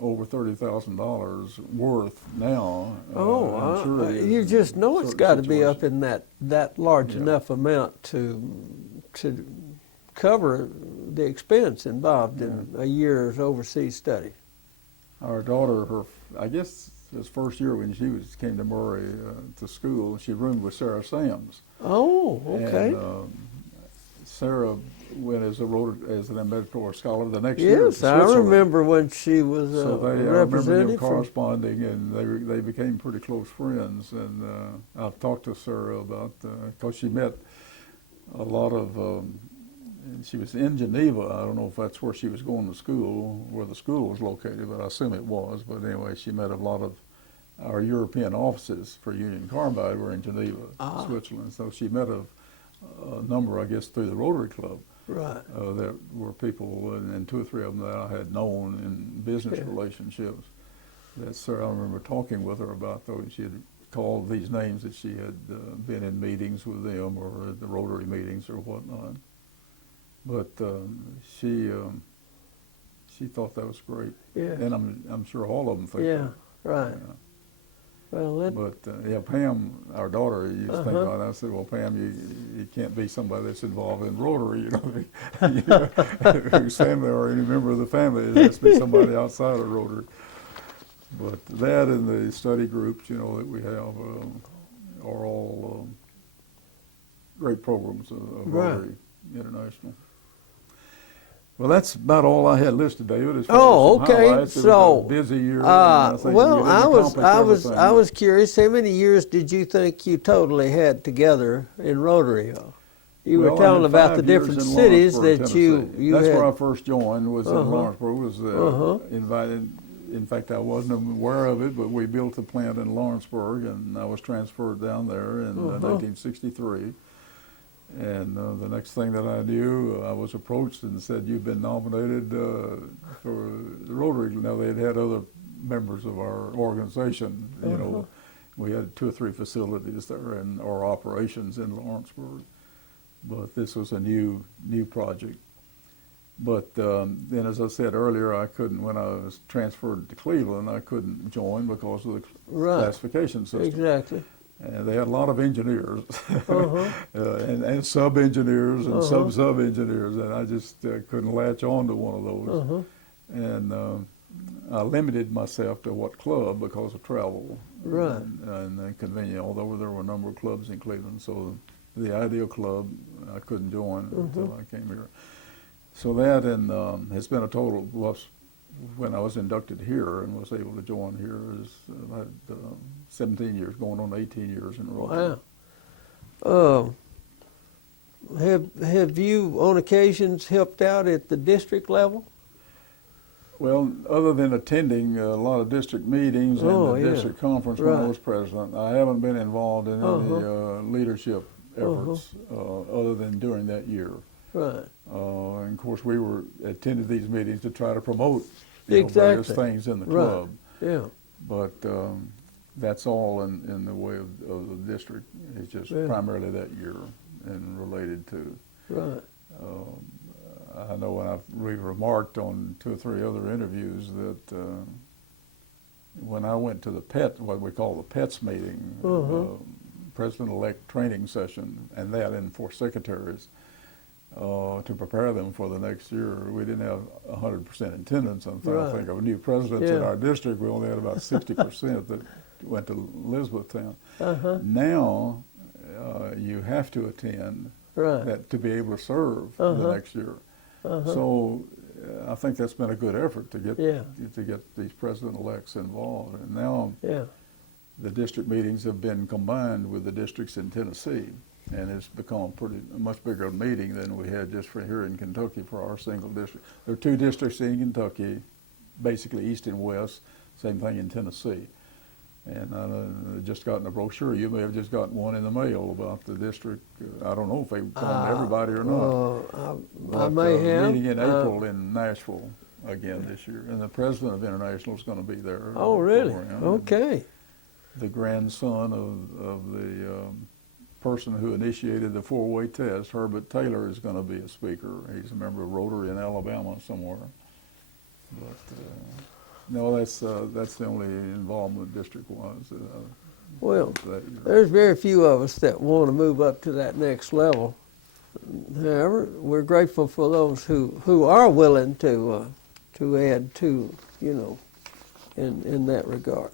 over $30,000 worth now. I'm sure it is you in just know it's certain got to be up situations. in that large Yeah. enough amount to cover the expense involved in a year's overseas study. Our daughter, I guess his first year when she came to Murray to school, she roomed with Sarah Sams. Oh, okay. And Sarah went as an ambassador scholar the next year to Yes, I Switzerland. remember when she was So a I remember them representative. corresponding, and they became pretty close friends. And I've talked to Sarah about, because she met a lot of, and she was in Geneva. I don't know if that's where she was going to school, where the school was located, but I assume it was. But anyway, she met a lot of our European offices for Union Carbide were in Geneva, Switzerland. So she met a number, I guess, through the Rotary Club. Right. There were people, and two or three of them that I had known in business relationships. That Sarah, I remember talking with her about those. She had called these names that she had been in meetings with them or at the Rotary meetings or whatnot. But she thought that was great. Yeah. And I'm sure all of them think Yeah. that. Right. Yeah. Well, that, But Pam, our daughter, used to think about it. I said, well, Pam, you can't be somebody that's involved in Rotary, you know, whose family or any member of the family. It has to be somebody outside of Rotary. But that and the study groups, you know, that we have are all great programs of Rotary International. Well, that's about all I had listed, David. As far Oh, as some okay. highlights. It So, was a busy year. And I think well, we didn't I accomplish everything. was curious. How many years did you think you totally had together in Rotary? You Well, were I telling had about the 5 years different in cities Lawrenceburg, that you Tennessee. That's had. where I first joined, was in Lawrenceburg. Was invited. In fact, I wasn't aware of it, but we built a plant in Lawrenceburg, and I was transferred down there in 1963. And the next thing that I knew, I was approached and said, "You've been nominated for the Rotary." Now, they had other members of our organization. You know, we had 2 or 3 facilities there and or operations in Lawrenceburg. But this was a new project. But then, as I said earlier, I couldn't, when I was transferred to Cleveland, I couldn't join because of the classification system. Exactly. And they had a lot of engineers and sub-engineers and sub-engineers, and I just couldn't latch on to one of those. And I limited myself to what club because of travel and convenience, although there were a number of clubs in Cleveland. So the Ideal Club I couldn't join until I came here. So that has been a total, when I was inducted here and was able to join here, is I had 17 years, going on 18 years in Rotary. Wow. Have you on occasions helped out at the district level? Well, other than attending a lot of district meetings and the district conference when I was president, I haven't been involved in any leadership efforts other than during that year. Right. And of course, we attended these meetings to try to promote various things in the club. Yeah. But that's all in the way of the district. It's just primarily that year and related to. Right. I know, and we've remarked on 2 or 3 other interviews that when I went to the what we call the PETS meeting, President-elect training session, and that in for secretaries, to prepare them for the next year. We didn't have 100% attendance. I think of new presidents in our district. We only had about 60% that went to Elizabethtown. Now you have to attend that to be able to serve the next year. So I think that's been a good effort to get these president-elects involved. And now the district meetings have been combined with the districts in Tennessee. And it's become a much bigger meeting than we had just for here in Kentucky for our single district. There are 2 districts in Kentucky, basically east and west, same thing in Tennessee. And I just gotten a brochure. You may have just gotten one in the mail about the district. I don't know if they've gone to everybody or not. I may have. Meeting in April in Nashville. again this year, and the president of International is going to be there. Oh, really? for him. Okay. The grandson of the person who initiated the four-way test, Herbert Taylor, is going to be a speaker. He's a member of Rotary in Alabama somewhere. But no, that's the only involvement district-wise. Well, that there's very few of us that want to move up to that next level. However, we're grateful for those who are willing to add to, in that regard.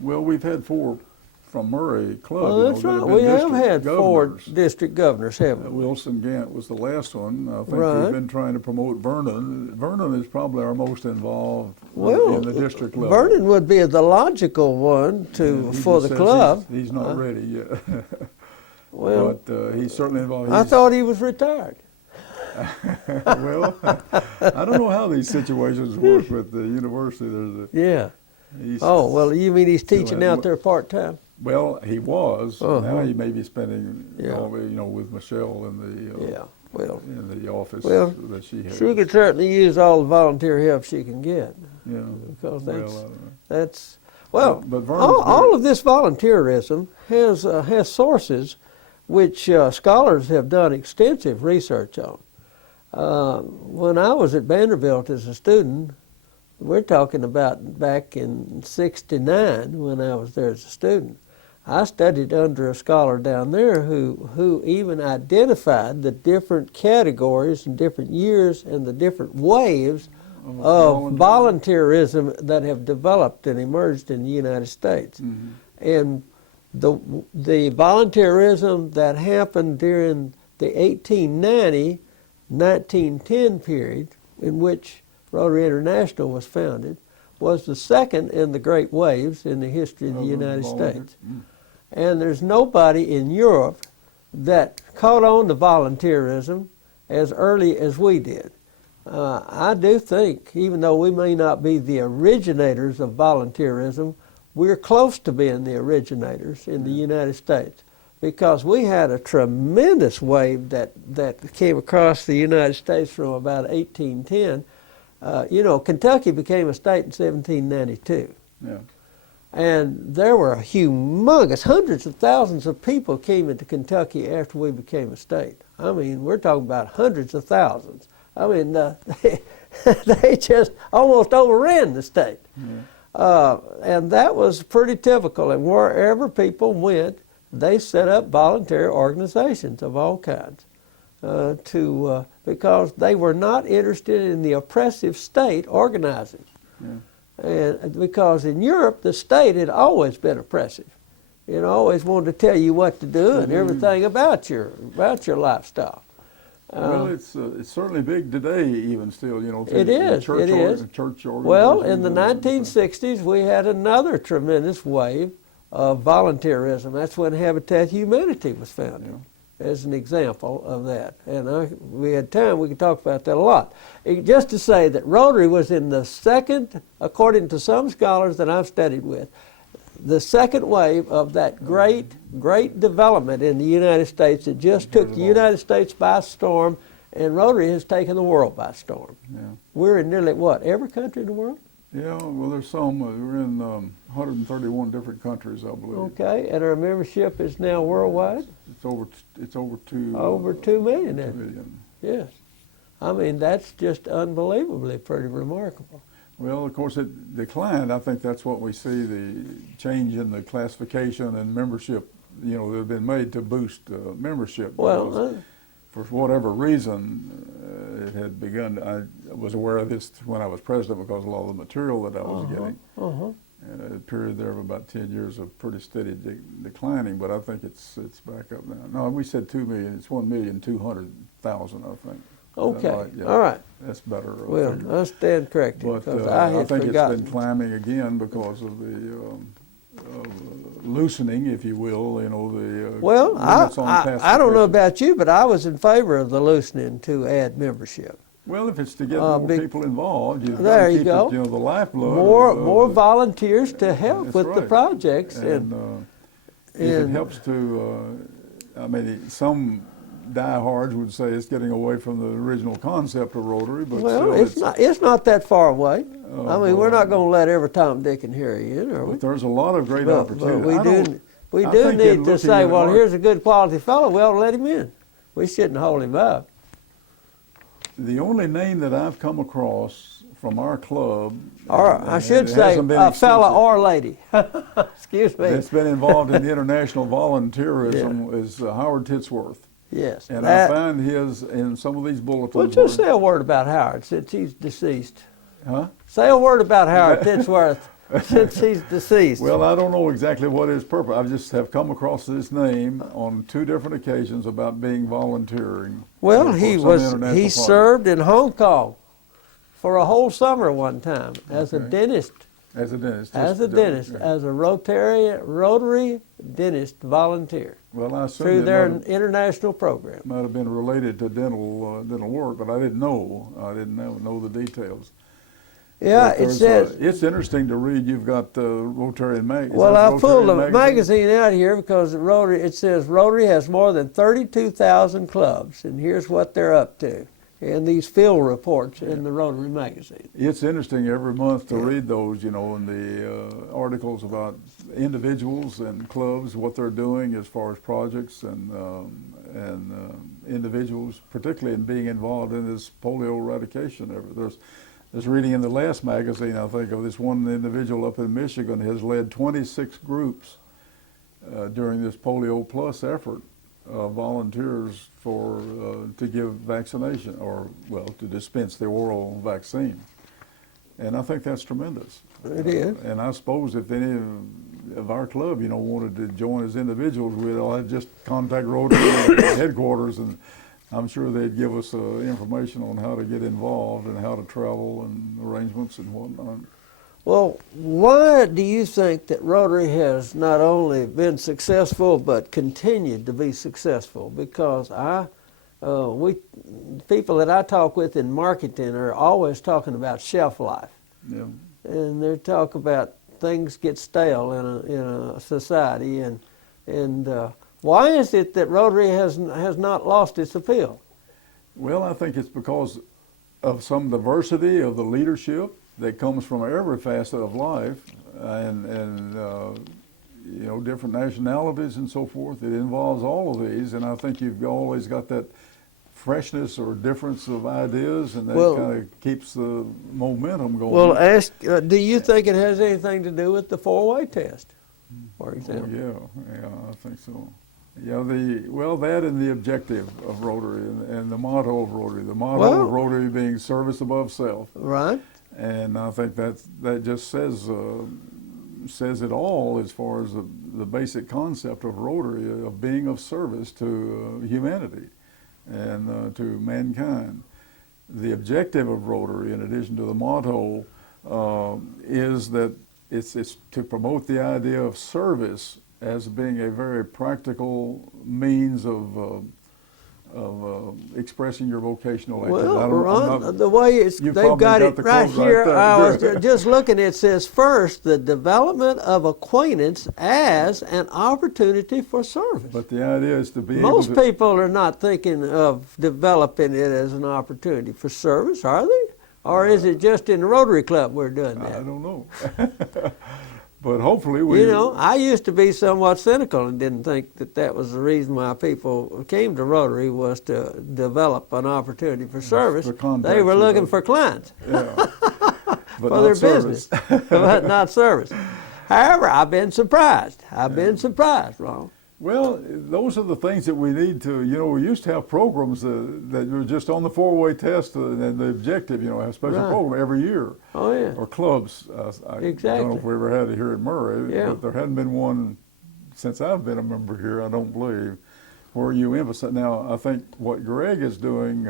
Well, we've had 4 from Murray Club. Well, that's that right. been We have district had 4 governors. district governors, haven't we? Wilson Gant was the last one. I think Right. we've been trying to promote Vernon. Vernon is probably our most involved Well, in the district level. Vernon would be the logical one Yeah, he for just the says club. He's not ready yet. Well, But he's certainly involved. I thought he was retired. Well, I don't know how these situations work with the university. Yeah. He's Oh, well, you mean he's still teaching at out work. there part-time? Well, he was. Uh-huh. Now he may be spending, Yeah. with Michelle in Yeah, well, the office Well, that she has. she could certainly use all the volunteer help she can get, Yeah. because Well, that's, well, but Vernon's all very- of this volunteerism has sources which scholars have done extensive research on. When I was at Vanderbilt as a student, we're talking about back in '69 when I was there as a student, I studied under a scholar down there who even identified the different categories and different years and the different waves of volunteerism that have developed and emerged in the United States. Mhm. And the volunteerism that happened during the 1890-1910 period, in which Rotary International was founded, was the second in the great waves in the history of the United States. And there's nobody in Europe that caught on to volunteerism as early as we did. I do think, even though we may not be the originators of volunteerism, we're close to being the originators in the United States, because we had a tremendous wave that came across the United States from about 1810. Kentucky became a state in 1792. Yeah. And there were humongous, hundreds of thousands of people came into Kentucky after we became a state. I mean, we're talking about hundreds of thousands. I mean, they just almost overran the state. Yeah. And that was pretty typical. And wherever people went, they set up voluntary organizations of all kinds because they were not interested in the oppressive state organizing. Yeah. And because in Europe, the state had always been oppressive. It always wanted to tell you what to do and everything about your lifestyle. Well, it's certainly big today, even still. It is. Church It is. Church Well, in the organizations. 1960s, we had another tremendous wave of volunteerism. That's when Habitat Humanity was founded, as an example of that. And we had time, we could talk about that a lot. Just to say that Rotary was in the second, according to some scholars that I've studied with, the second wave of that great development in the United States. It just took the United States by storm, and Rotary has taken the world by storm. Yeah. We're in nearly, every country in the world? Yeah, well, there's some. We're in 131 different countries, I believe. Okay, and our membership is now worldwide? It's over 2. Over 2 million. 2 isn't it? million. Yes. I mean, that's just unbelievably pretty remarkable. Well, of course, it declined. I think that's what we see, the change in the classification and membership, that have been made to boost membership. Well, For whatever reason, it had begun. I was aware of this when I was president because of a lot of the material that I was getting. And a period there of about 10 years of pretty steady declining, but I think it's back up now. No, we said 2 million. It's 1,200,000, I think. okay, Right? Yeah. all right. That's better. Well, I stand corrected, But because I I had think forgotten. it's been climbing again because of the loosening, if you will, the Well, limits on I don't know classification. about you, but I was in favor of the loosening to add membership. Well, if it's to get more people involved, you've got There to you keep go. it, the lifeblood. More volunteers to help That's with the right. projects. And if it helps to, some diehards would say it's getting away from the original concept of Rotary, but Well, still it's not that far away. I mean, we're not well, going to let every Tom, Dick, and Harry in, are we? but there's a lot of great But opportunities. we I do think in need to looking say, at well, our- here's a good quality fellow. We ought to let him in. We shouldn't hold him up. The only name that I've come across from our club, Or and I should it say, hasn't been a fella extensive, or lady. Excuse me. that's been involved in the international volunteerism is Howard Titsworth. Yes. And I find his in some of these bulletins. Well, just say a word about Howard since he's deceased. Huh? Say a word about Howard Titsworth since he's deceased. Well, I don't know exactly what his purpose. I just have come across this name on 2 different occasions about being volunteering. Well, for he some was international he project. served in Hong Kong for a whole summer one time as a Okay. dentist. As a dentist. As a dentist, as a Rotary dentist volunteer Well, I assume through it their might international program. have been related to dental work, but I didn't know. I didn't know the details. Yeah, But it says. it's interesting to read. You've got Rotarian magazine. Well, I pulled the magazine out here because the Rotary. It says Rotary has more than 32,000 clubs, and here's what they're up to. And these field reports in the Rotary magazine. It's interesting every month to read those, and the articles about individuals and clubs, what they're doing as far as projects and individuals, particularly in being involved in this polio eradication. There's reading in the last magazine, I think, of this one individual up in Michigan has led 26 groups during this Polio Plus effort. Volunteers to give vaccination to dispense the oral vaccine. And I think that's tremendous. It is. And I suppose if any of our club, wanted to join as individuals, we'd all just contact Rotary headquarters, and I'm sure they'd give us information on how to get involved and how to travel and arrangements and whatnot. Well, why do you think that Rotary has not only been successful but continued to be successful? Because people that I talk with in marketing are always talking about shelf life. Yeah. And they talk about things get stale in a society, and why is it that Rotary has not lost its appeal? Well, I think it's because of some diversity of the leadership that comes from every facet of life, and different nationalities and so forth. It involves all of these, and I think you've always got that freshness or difference of ideas, and that kind of keeps the momentum going. Well, do you think it has anything to do with the 4-way test, for example? Yeah, I think so. Yeah, that and the objective of Rotary and the motto of Rotary. The motto of Rotary being service above self. Right. And I think that just says it all as far as the basic concept of Rotary, of being of service to humanity and to mankind. The objective of Rotary, in addition to the motto, is that it's to promote the idea of service as being a very practical means of expressing your vocational activity. Well, Ron, the way they've got it right here, I was just looking, it says, first, the development of acquaintance as an opportunity for service. But the idea is to be Most people are not thinking of developing it as an opportunity for service, are they? Or is it just in the Rotary Club we're doing that? I don't know. But hopefully we... I used to be somewhat cynical and didn't think that was the reason why people came to Rotary, was to develop an opportunity for service. They were looking for clients for their business, but not service. However, I've been surprised. Ron. Well, those are the things that we need to, we used to have programs that were just on the 4-way test and the objective, have a special program every year. Oh, yeah. Or clubs. Exactly. I don't know if we ever had it here at Murray, Yeah. but there hadn't been one since I've been a member here, I don't believe, where you emphasize. Now, I think what Greg is doing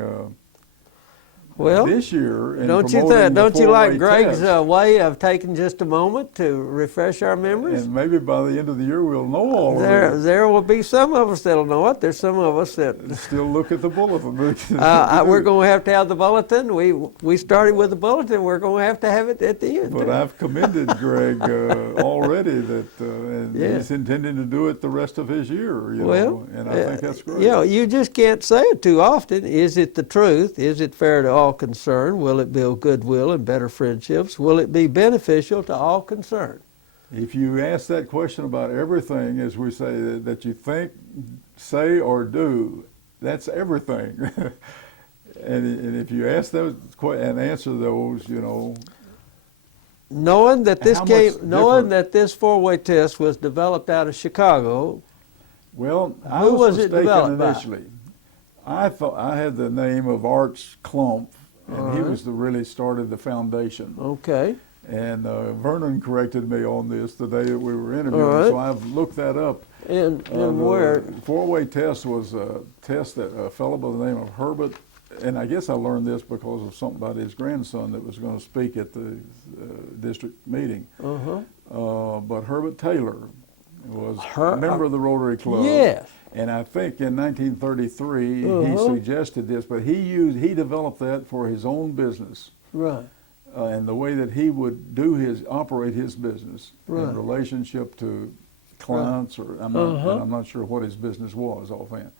Well, this year in don't you promoting the don't you like four-way Greg's test. way of taking just a moment to refresh our memories? And maybe by the end of the year we'll know all of it. There will be some of us that'll know it. There's some of us that Still look at the bulletin. we're going to have the bulletin. We started with the bulletin. We're going to have it at the end. But too. I've commended Greg already that, and Yeah. he's intending to do it the rest of his year. You know, and I think that's great. You know, you just can't say it too often. Is it the truth? Is it fair to all concerned? Will it build goodwill and better friendships? Will it be beneficial to all concerned? If you ask that question about everything, as we say, that you think, say, or do, that's everything. and if you ask those and answer those, you know. Knowing that Knowing that this four-way test was developed out of Chicago. Well, I Who was was it mistaken developed by? initially. I thought I had the name of Arch Klump, and he was really started the foundation. Okay. And Vernon corrected me on this the day that we were interviewing, All right. so I've looked that up. And where? Four-way test was a test that a fellow by the name of Herbert, and I guess I learned this because of something about his grandson that was going to speak at the district meeting. But Herbert Taylor was a member of the Rotary Club. Yes. And I think in 1933 he suggested this, but he developed that for his own business. Right. And the way that he would operate his business in relationship to clients, or and I'm not sure what his business was offhand,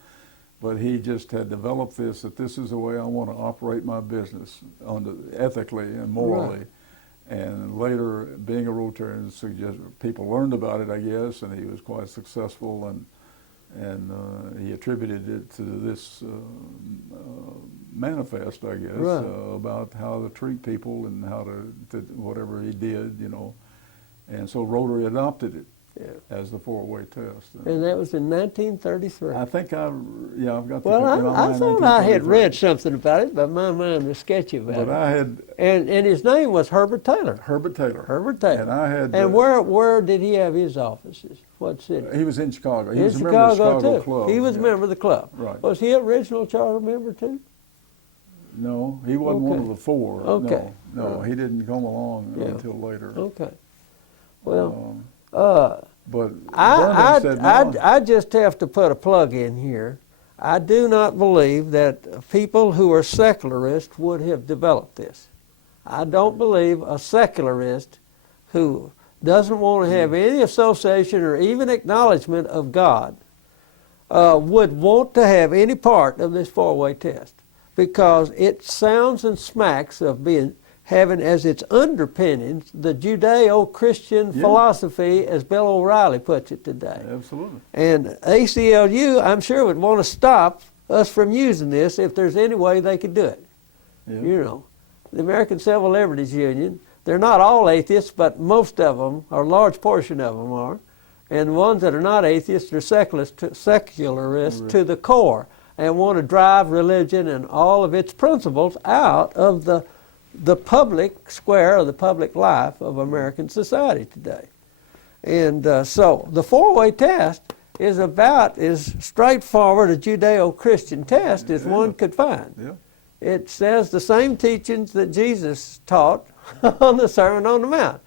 but he just had developed that this is the way I want to operate my business ethically and morally. Right. And later, being a Rotarian, people learned about it, I guess, and he was quite successful, and he attributed it to this manifest, I guess, about how to treat people and how to whatever he did, you know. And so Rotary adopted it as the four-way test. And that was in 1933. I think I've got the Well, I thought I had read something about it, but my mind was sketchy about it. But I had... And his name was Herbert Taylor. Herbert Taylor. Herbert Taylor. And I had... And where did he have his offices? What city? He was in Chicago. He in was a member of the Chicago too. Club. He was a member of the club. Right. Was he an original charter member too? No, he wasn't one of the four. Okay. No, he didn't come along until later. Okay. Well, but Vernon said no. I just have to put a plug in here. I do not believe that people who are secularists would have developed this. I don't believe a secularist who doesn't want to have any association or even acknowledgement of God would want to have any part of this four-way test, because it sounds and smacks of having as its underpinnings the Judeo-Christian philosophy, as Bill O'Reilly puts it today. Absolutely. And ACLU, I'm sure, would want to stop us from using this if there's any way they could do it. Yeah. You know, the American Civil Liberties Union, they're not all atheists, but most of them, or a large portion of them are. And the ones that are not atheists are secularists to the core, and want to drive religion and all of its principles out of the public square, or the public life of American society today. And so the four-way test is about as straightforward a Judeo-Christian test as one could find. Yeah. It says the same teachings that Jesus taught on the Sermon on the Mount.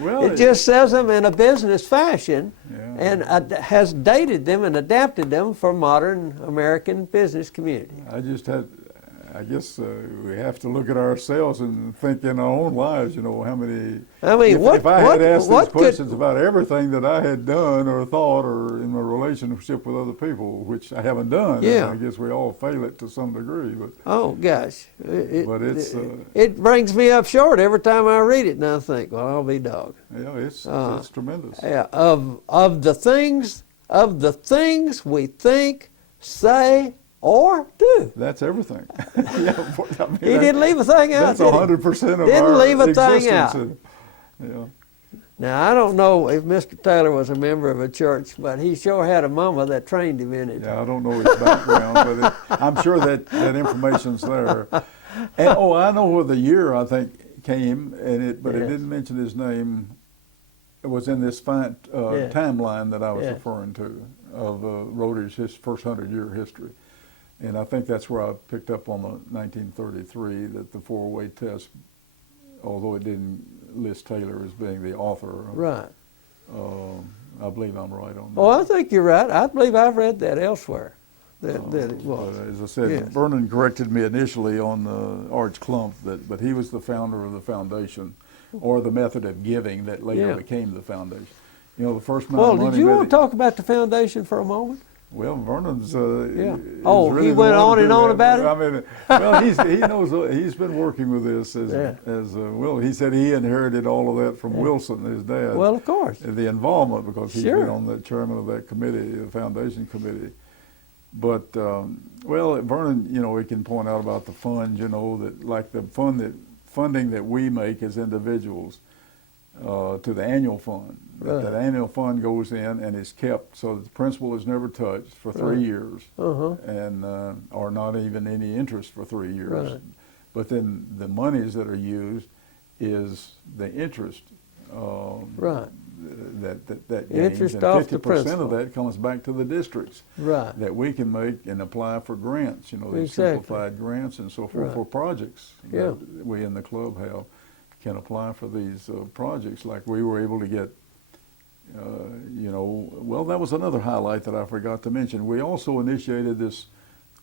Well, it just says them in a business fashion, Yeah. and has dated them and adapted them for modern American business community. I guess we have to look at ourselves and think in our own lives, you know, how many... I mean, if I had asked these questions about everything that I had done or thought or in my relationship with other people, which I haven't done, and I guess we all fail it to some degree. But oh, gosh. It brings me up short every time I read it, and I think, well, I'll be dog. Yeah, it's tremendous. Yeah, of the things we think, say, or do. That's everything. He didn't leave a thing out. That's 100% of our Didn't leave a thing existence. out. Now, I don't know if Mr. Taylor was a member of a church, but he sure had a mama that trained him in it. Yeah, I don't know his background, but I'm sure that information's there. And, I know where the year, I think, came, but it didn't mention his name. It was in this timeline that I was referring to of Rotary's first 100-year history. And I think that's where I picked up on the 1933, that the four-way test, although it didn't list Taylor as being the author. Right. I believe I'm right on that. Oh, I think you're right. I believe I've read that elsewhere, that it was. But as I said, Yes. Vernon corrected me initially on Arch Clump, but he was the founder of the foundation, or the method of giving that later Yeah. became the foundation. You know, the first amount Well, of money. did you that want to talk about the foundation for a moment? Well, Vernon's. Yeah. is Oh, really he the went one on to and do on that. about it? I mean, well, he knows. He's been working with this Yeah. well. He said he inherited all of that from Wilson, his dad. Well, of course. The involvement, because he's Sure. been on the chairman of that committee, the foundation committee. But well, at Vernon, you know, we can point out about the funds. You know, that like the funding that we make as individuals to the annual fund. Right. That annual fund goes in and is kept, so that the principal is never touched for 3 Right. years, Uh-huh. and or not even any interest for 3 years. Right. But then the monies that are used is the interest. Right. That gains, Interest and off the 50% principal. of that comes back to the districts Right. that we can make and apply for grants. You know, these Exactly. simplified grants and so forth Right. for projects Yeah. that we in the club can apply for these projects. Like we were able to get. You know, well, that was another highlight that I forgot to mention. We also initiated this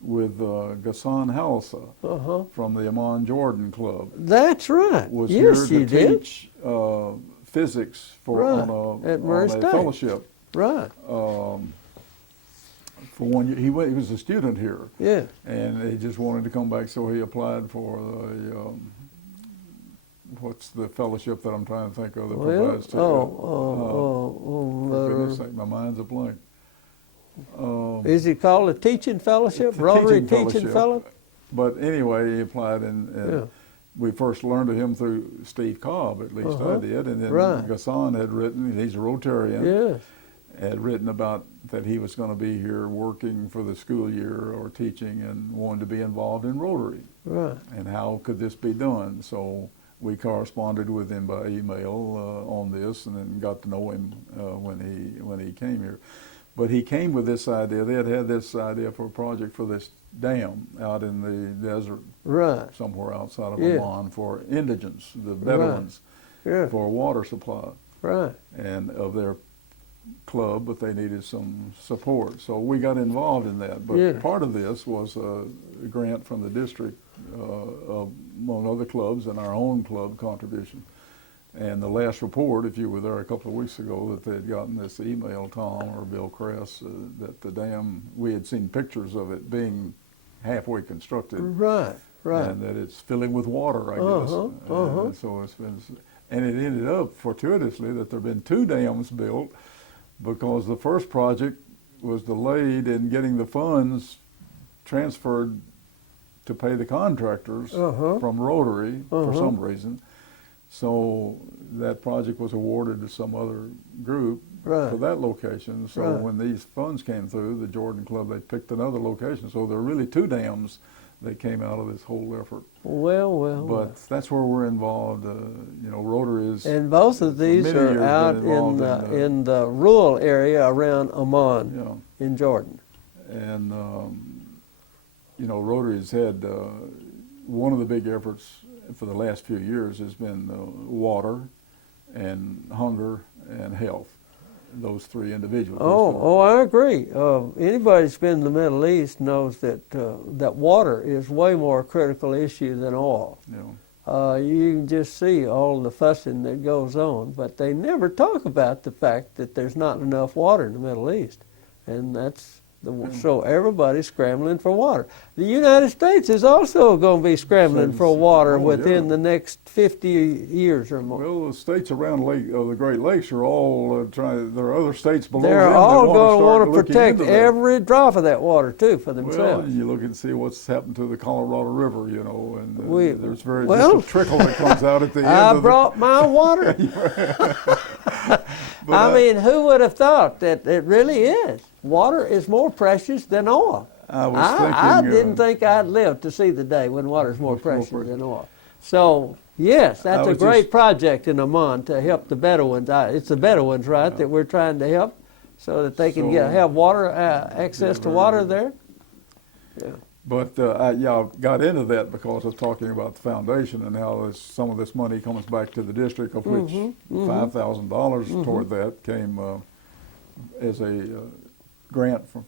with Ghassan Halsa Uh-huh. from the Amman Jordan Club. That's right. Was Yes, here you to did. teach physics for Right. on At Murray a State. fellowship. Right. For 1 year, he was a student here, Yeah. and he just wanted to come back, so he applied for the what's the fellowship that I'm trying to think of that Well, provides to for goodness sake, my mind's a blank. Is it called a teaching fellowship? It's a Rotary teaching teaching fellowship. fellow? But anyway, he applied, and Yeah. we first learned of him through Steve Cobb, at least Uh-huh. I did, and then Right. Ghassan had written, he's a Rotarian, Yes. had written about that he was going to be here working for the school year or teaching and wanted to be involved in Rotary. Right. And how could this be done? So we corresponded with him by email on this, and then got to know him when he came here. But he came with this idea. They had this idea for a project for this dam out in the desert, Right. somewhere outside of Yeah. Amman, for indigents, the Bedouins, Yeah. for water supply Right. and of their club, but they needed some support. So we got involved in that. But Yeah. part of this was a grant from the district, among other clubs, and our own club contribution. And the last report, if you were there a couple of weeks ago, that they had gotten this email, Tom or Bill Kress, that the dam, we had seen pictures of it being halfway constructed. Right. Right. And that it's filling with water, I guess. Uh-huh, uh-huh. And so it's been, and it ended up fortuitously that there have been 2 dams built, because the first project was delayed in getting the funds transferred to pay the contractors Uh-huh. from Rotary for Uh-huh. some reason. So that project was awarded to some other group Right. for that location. So Right. when these funds came through, the Jordan Club, they picked another location. So there are really 2 dams that came out of this whole effort. Well. But that's where we're involved. You know, Rotary is. And both of for these many are years out been in involved in the rural area around Amman you know, in Jordan. and you know, Rotary has had one of the big efforts for the last few years has been water and hunger and health. Those 3 individuals. I agree. Anybody that's been in the Middle East knows that that water is way more critical issue than oil. You know, You can just see all the fussing that goes on, but they never talk about the fact that there's not enough water in the Middle East, and so everybody's scrambling for water. The United States is also going to be scrambling for water within the next 50 years or more. well, the states around the Great Lakes are all trying. There are other states below They're them all that going to want to looking protect into that. every drop of that water too for Well, themselves. you look and see what's happened to the Colorado River, you know, and there's well, just a trickle that comes out at the end. I brought my water. I mean, who would have thought that it really is? Water is more precious than oil. I didn't think I'd live to see the day when water is more precious than oil. So, yes, that's a great project in Amman to help the Bedouins. It's the Bedouins, right, that we're trying to help so that they can have water access to water there? Yeah. But I got into that because of talking about the foundation and how some of this money comes back to the district, of which $5,000 toward that came as a grant from,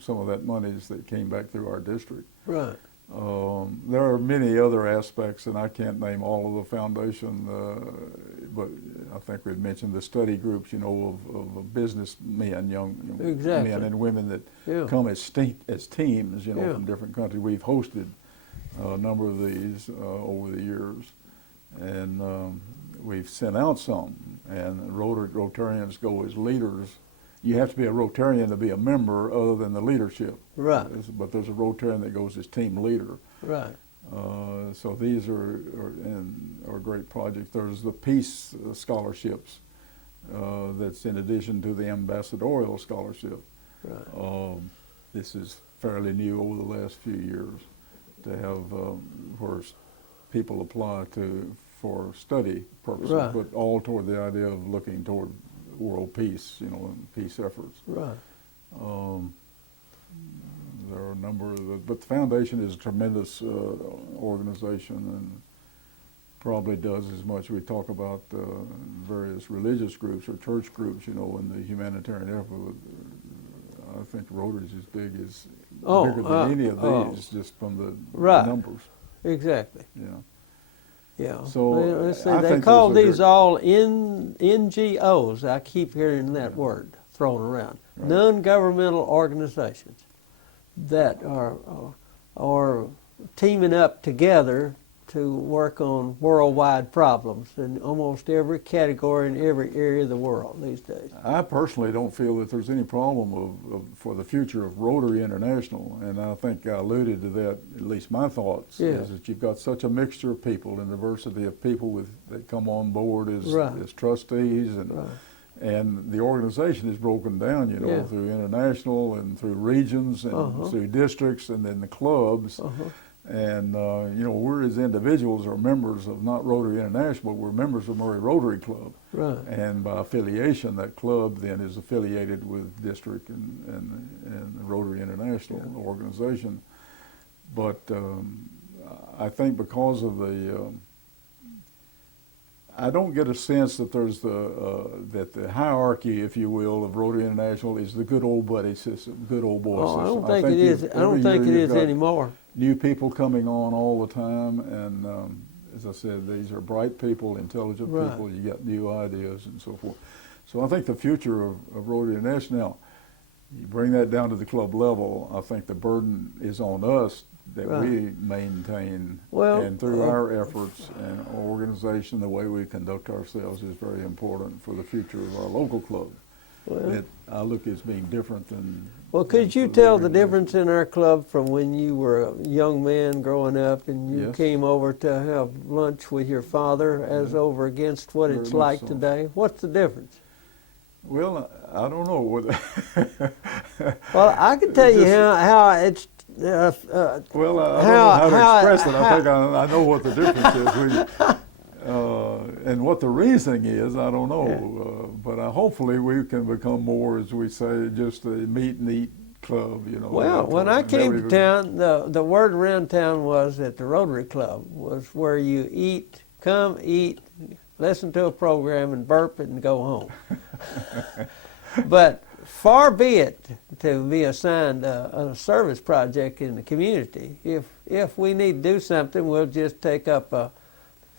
some of that monies that came back through our district. Right. There are many other aspects, and I can't name all of the foundation, but I think we'd mentioned the study groups, of businessmen, young Exactly. men and women that come as teams, from different countries. We've hosted a number of these over the years, and we've sent out some, and Rotarians go as leaders. You have to be a Rotarian to be a member other than the leadership. Right. But there's a Rotarian that goes as team leader. Right. So these are great projects. There's the Peace Scholarships that's in addition to the Ambassadorial Scholarship. Right. This is fairly new over the last few years to have where people apply for study purposes, Right. but all toward the idea of looking toward world peace, and peace efforts. Right. There are a number of but the foundation is a tremendous organization and probably does as much. We talk about various religious groups or church groups, in the humanitarian effort. I think Rotary's as bigger than any of these, just from the numbers. Exactly. Yeah. Yeah. So Let's see, I they think call those are these all NGOs. I keep hearing that word thrown around. Right. Non-governmental organizations that are teaming up together to work on worldwide problems in almost every category in every area of the world these days. I personally don't feel that there's any problem for the future of Rotary International, and I think I alluded to that, at least my thoughts, is that you've got such a mixture of people and diversity of people that come on board as trustees, and the organization is broken down, through international and through regions and through districts and then the clubs. And, we're as individuals are members of not Rotary International, but we're members of Murray Rotary Club. Right. And by affiliation, that club then is affiliated with district and the Rotary International organization. But I think because of I don't get a sense that there's that the hierarchy, if you will, of Rotary International is the good old buddy system, good old boy system. I don't think it is. I don't think it is anymore. New people coming on all the time, and as I said, these are bright people, intelligent people. You got new ideas and so forth. So I think the future of Rotary International. Now, you bring that down to the club level. I think the burden is on us that we maintain, and through our efforts and organization, the way we conduct ourselves is very important for the future of our local club. That I look as being different than. Well, could you tell the difference in our club from when you were a young man growing up and you came over to have lunch with your father as over against what it's like today? What's the difference? Well, I don't know. Well, I can tell you how it's. Well, I don't know how to express it. I think I know what the difference is. And what the reasoning is, I don't know. But hopefully we can become more, as we say, just a meet and eat club. Well, when I came to town, the word around town was that the Rotary Club was where you come eat, listen to a program, and burp it and go home. But far be it to be assigned a service project in the community. If we need to do something, we'll just take up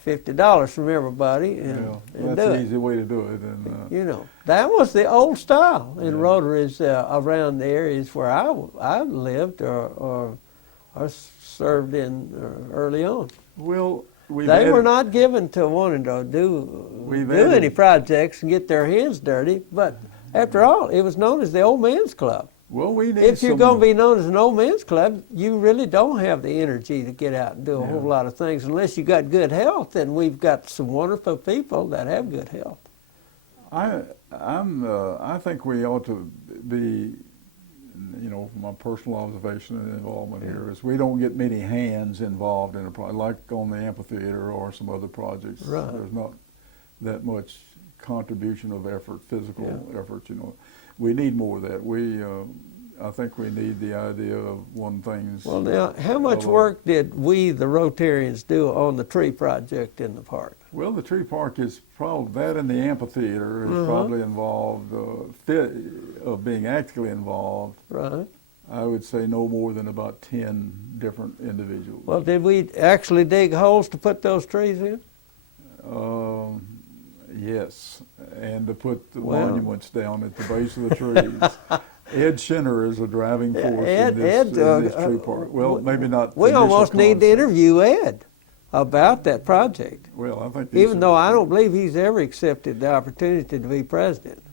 $50 from everybody and that's do it. an easy way to do it. And that was the old style in Rotaries around the areas where I lived or served in early on. Well, they were not given to wanting to do any projects and get their hands dirty, but after all, it was known as the old man's club. Well, if you're going to be known as an old man's club, you really don't have the energy to get out and do a whole lot of things unless you got good health, and we've got some wonderful people that have good health. I think we ought to be, from my personal observation and involvement here, is we don't get many hands involved in a project, like on the amphitheater or some other projects. Right. There's not that much contribution of effort, physical effort. We need more of that. I think we need the idea of one thing's. Well, now, how much work did we, the Rotarians, do on the tree project in the park? Well, the tree park is probably, that and the amphitheater is probably involved, of being actively involved. Right. I would say no more than about 10 different individuals. Well, did we actually dig holes to put those trees in? Yes, and to put the monuments down at the base of the trees. Ed Shinner is a driving force in this tree park. Well, maybe not. We almost need to concept. interview Ed about that project. Well, I think Even though I don't believe he's ever accepted the opportunity to be president.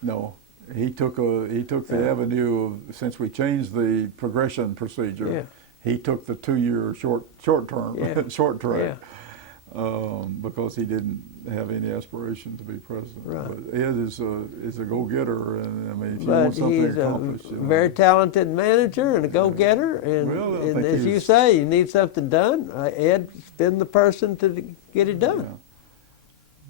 No, he took the avenue of, since we changed the progression procedure. He took the 2-year short term short track. Because he didn't have any aspiration to be president. Right. But Ed is a go-getter, and I mean, if you But want something he's accomplished, a very talented manager and a go-getter, and as you say, you need something done. Ed's been the person to get it done. Yeah.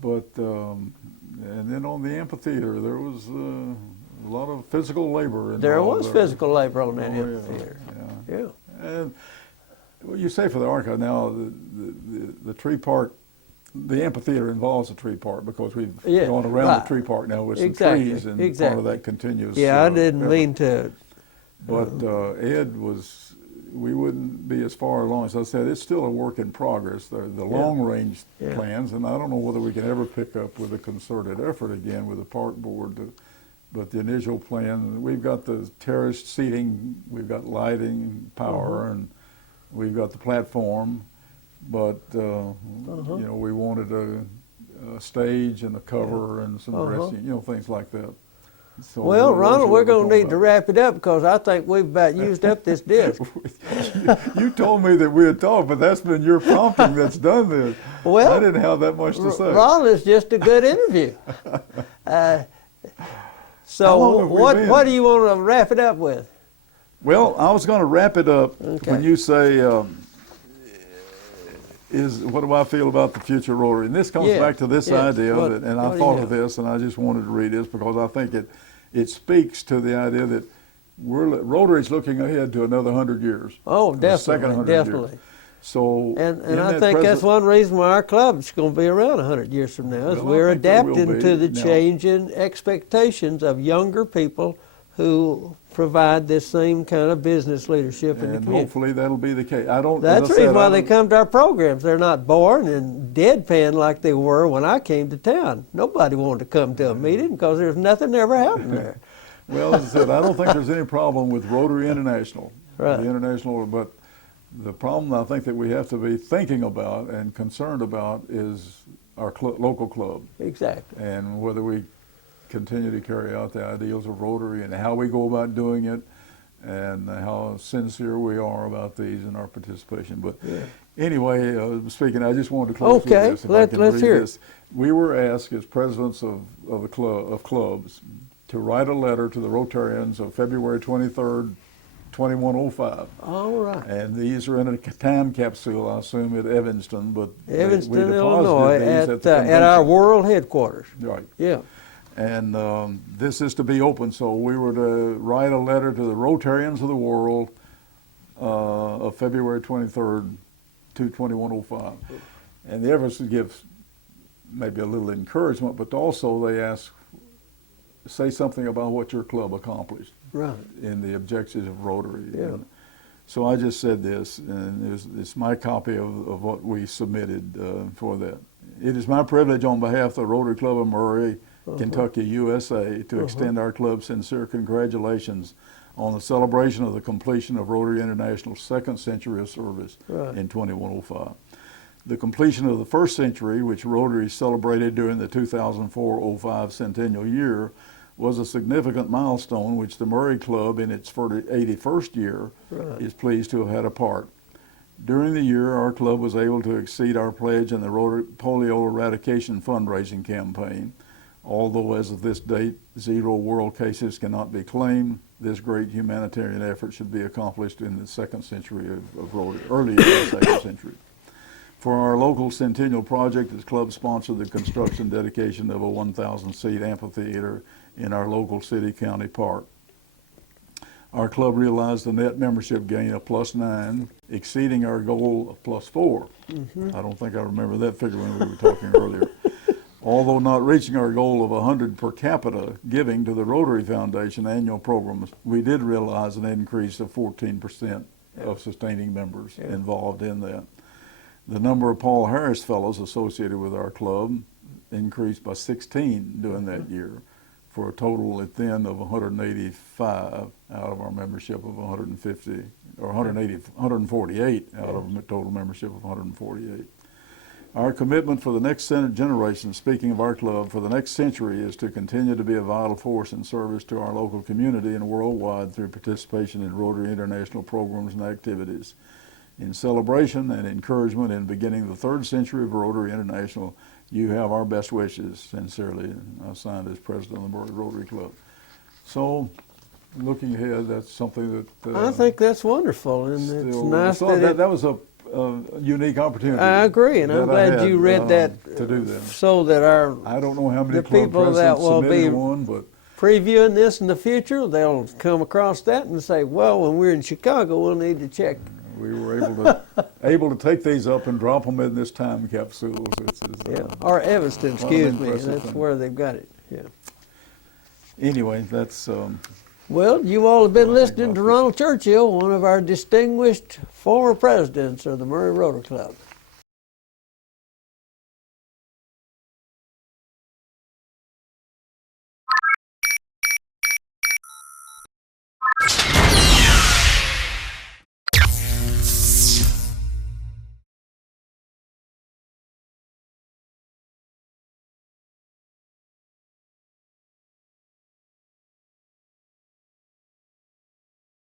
But and then on the amphitheater, there was a lot of physical labor involved. There was physical labor on that Oh, amphitheater. Yeah. And well, you say for the archive now, the tree park, the amphitheater involves the tree park because we've gone around the tree park now with some trees, and part of that continues. Yeah, I didn't mean to. But Ed was, we wouldn't be as far along. As I said, it's still a work in progress, the long-range plans, and I don't know whether we can ever pick up with a concerted effort again with the park board. But the initial plan, we've got the terraced seating, we've got lighting, power, and we've got the platform, but you know, we wanted a stage and a cover and some dressing, you know, things like that. So well, Ronald, we're going to need to wrap it up because I think we've about used up this disc. You told me that we had talked, but that's been your prompting that's done this. Well, I didn't have that much to say. Ronald is just a good interview. So what do you want to wrap it up with? Well, I was going to wrap it up when you say, what do I feel about the future of Rotary? And this comes back to this idea, and I thought of this, and I just wanted to read this because I think it speaks to the idea that Rotary's looking ahead to another 100 years. Oh, definitely, definitely. Years. So, and I think that's one reason why our club's going to be around 100 years from now, is we're adapting to the changing expectations of younger people who provide this same kind of business leadership in the community. And hopefully that'll be the case. That's the reason why they come to our programs. They're not bored and deadpan like they were when I came to town. Nobody wanted to come to a meeting because there's nothing ever happened there. Well, as I said, I don't think there's any problem with Rotary International. Right. The International, but the problem I think that we have to be thinking about and concerned about is our local club. Exactly. And whether we continue to carry out the ideals of Rotary and how we go about doing it and how sincere we are about these and our participation. But anyway, speaking, I just wanted to close with this. Let's hear it. We were asked as presidents of clubs to write a letter to the Rotarians of February 23rd, 2105. All right. And these are in a time capsule, I assume, at Evanston, but Evanston, Illinois, at our world headquarters. Right. Yeah. And this is to be open, so we were to write a letter to the Rotarians of the world of February 23rd, 2105. And the efforts to give maybe a little encouragement, but also they ask, say something about what your club accomplished in the objectives of Rotary. Yeah. And so I just said this, and it's my copy of what we submitted for that. It is my privilege on behalf of the Rotary Club of Murray, Kentucky, USA, to extend our club's sincere congratulations on the celebration of the completion of Rotary International's second century of service in 2105. The completion of the first century, which Rotary celebrated during the 2004-05 Centennial year, was a significant milestone which the Murray Club in its 81st year is pleased to have had a part. During the year, our club was able to exceed our pledge in the polio eradication fundraising campaign. Although as of this date, 0 world cases cannot be claimed, this great humanitarian effort should be accomplished in the second century of Rotary, early in the second century. For our local Centennial project, the club sponsored the construction dedication of a 1,000-seat amphitheater in our local city-county park. Our club realized a net membership gain of +9, exceeding our goal of +4. I don't think I remember that figure when we were talking earlier. Although not reaching our goal of 100 per capita giving to the Rotary Foundation annual programs, we did realize an increase of 14% of sustaining members involved in that. The number of Paul Harris Fellows associated with our club increased by 16 during that year, for a total at then of 185 out of our membership of 150, or 148 out of a total membership of 148. Our commitment for the next generation, speaking of our club, for the next century is to continue to be a vital force in service to our local community and worldwide through participation in Rotary International programs and activities. In celebration and encouragement in beginning the 3rd century of Rotary International, you have our best wishes. Sincerely, I signed as president of the Rotary Club. So, looking ahead, that's something that I think that's wonderful, and it's nice that was a unique opportunity. I agree, and I'm glad you read that to do that. so that I don't know how many the club people that presidents will submitted be one, but previewing this in the future, they'll come across that and say, well, when we're in Chicago, we'll need to check. we were able to take these up and drop them in this time capsules. Or Evanston, excuse me. impressive That's thing. where they've got it. Yeah. Anyway, that's Well, you all have been listening to Ronald Churchill, one of our distinguished former presidents of the Murray Rotary Club.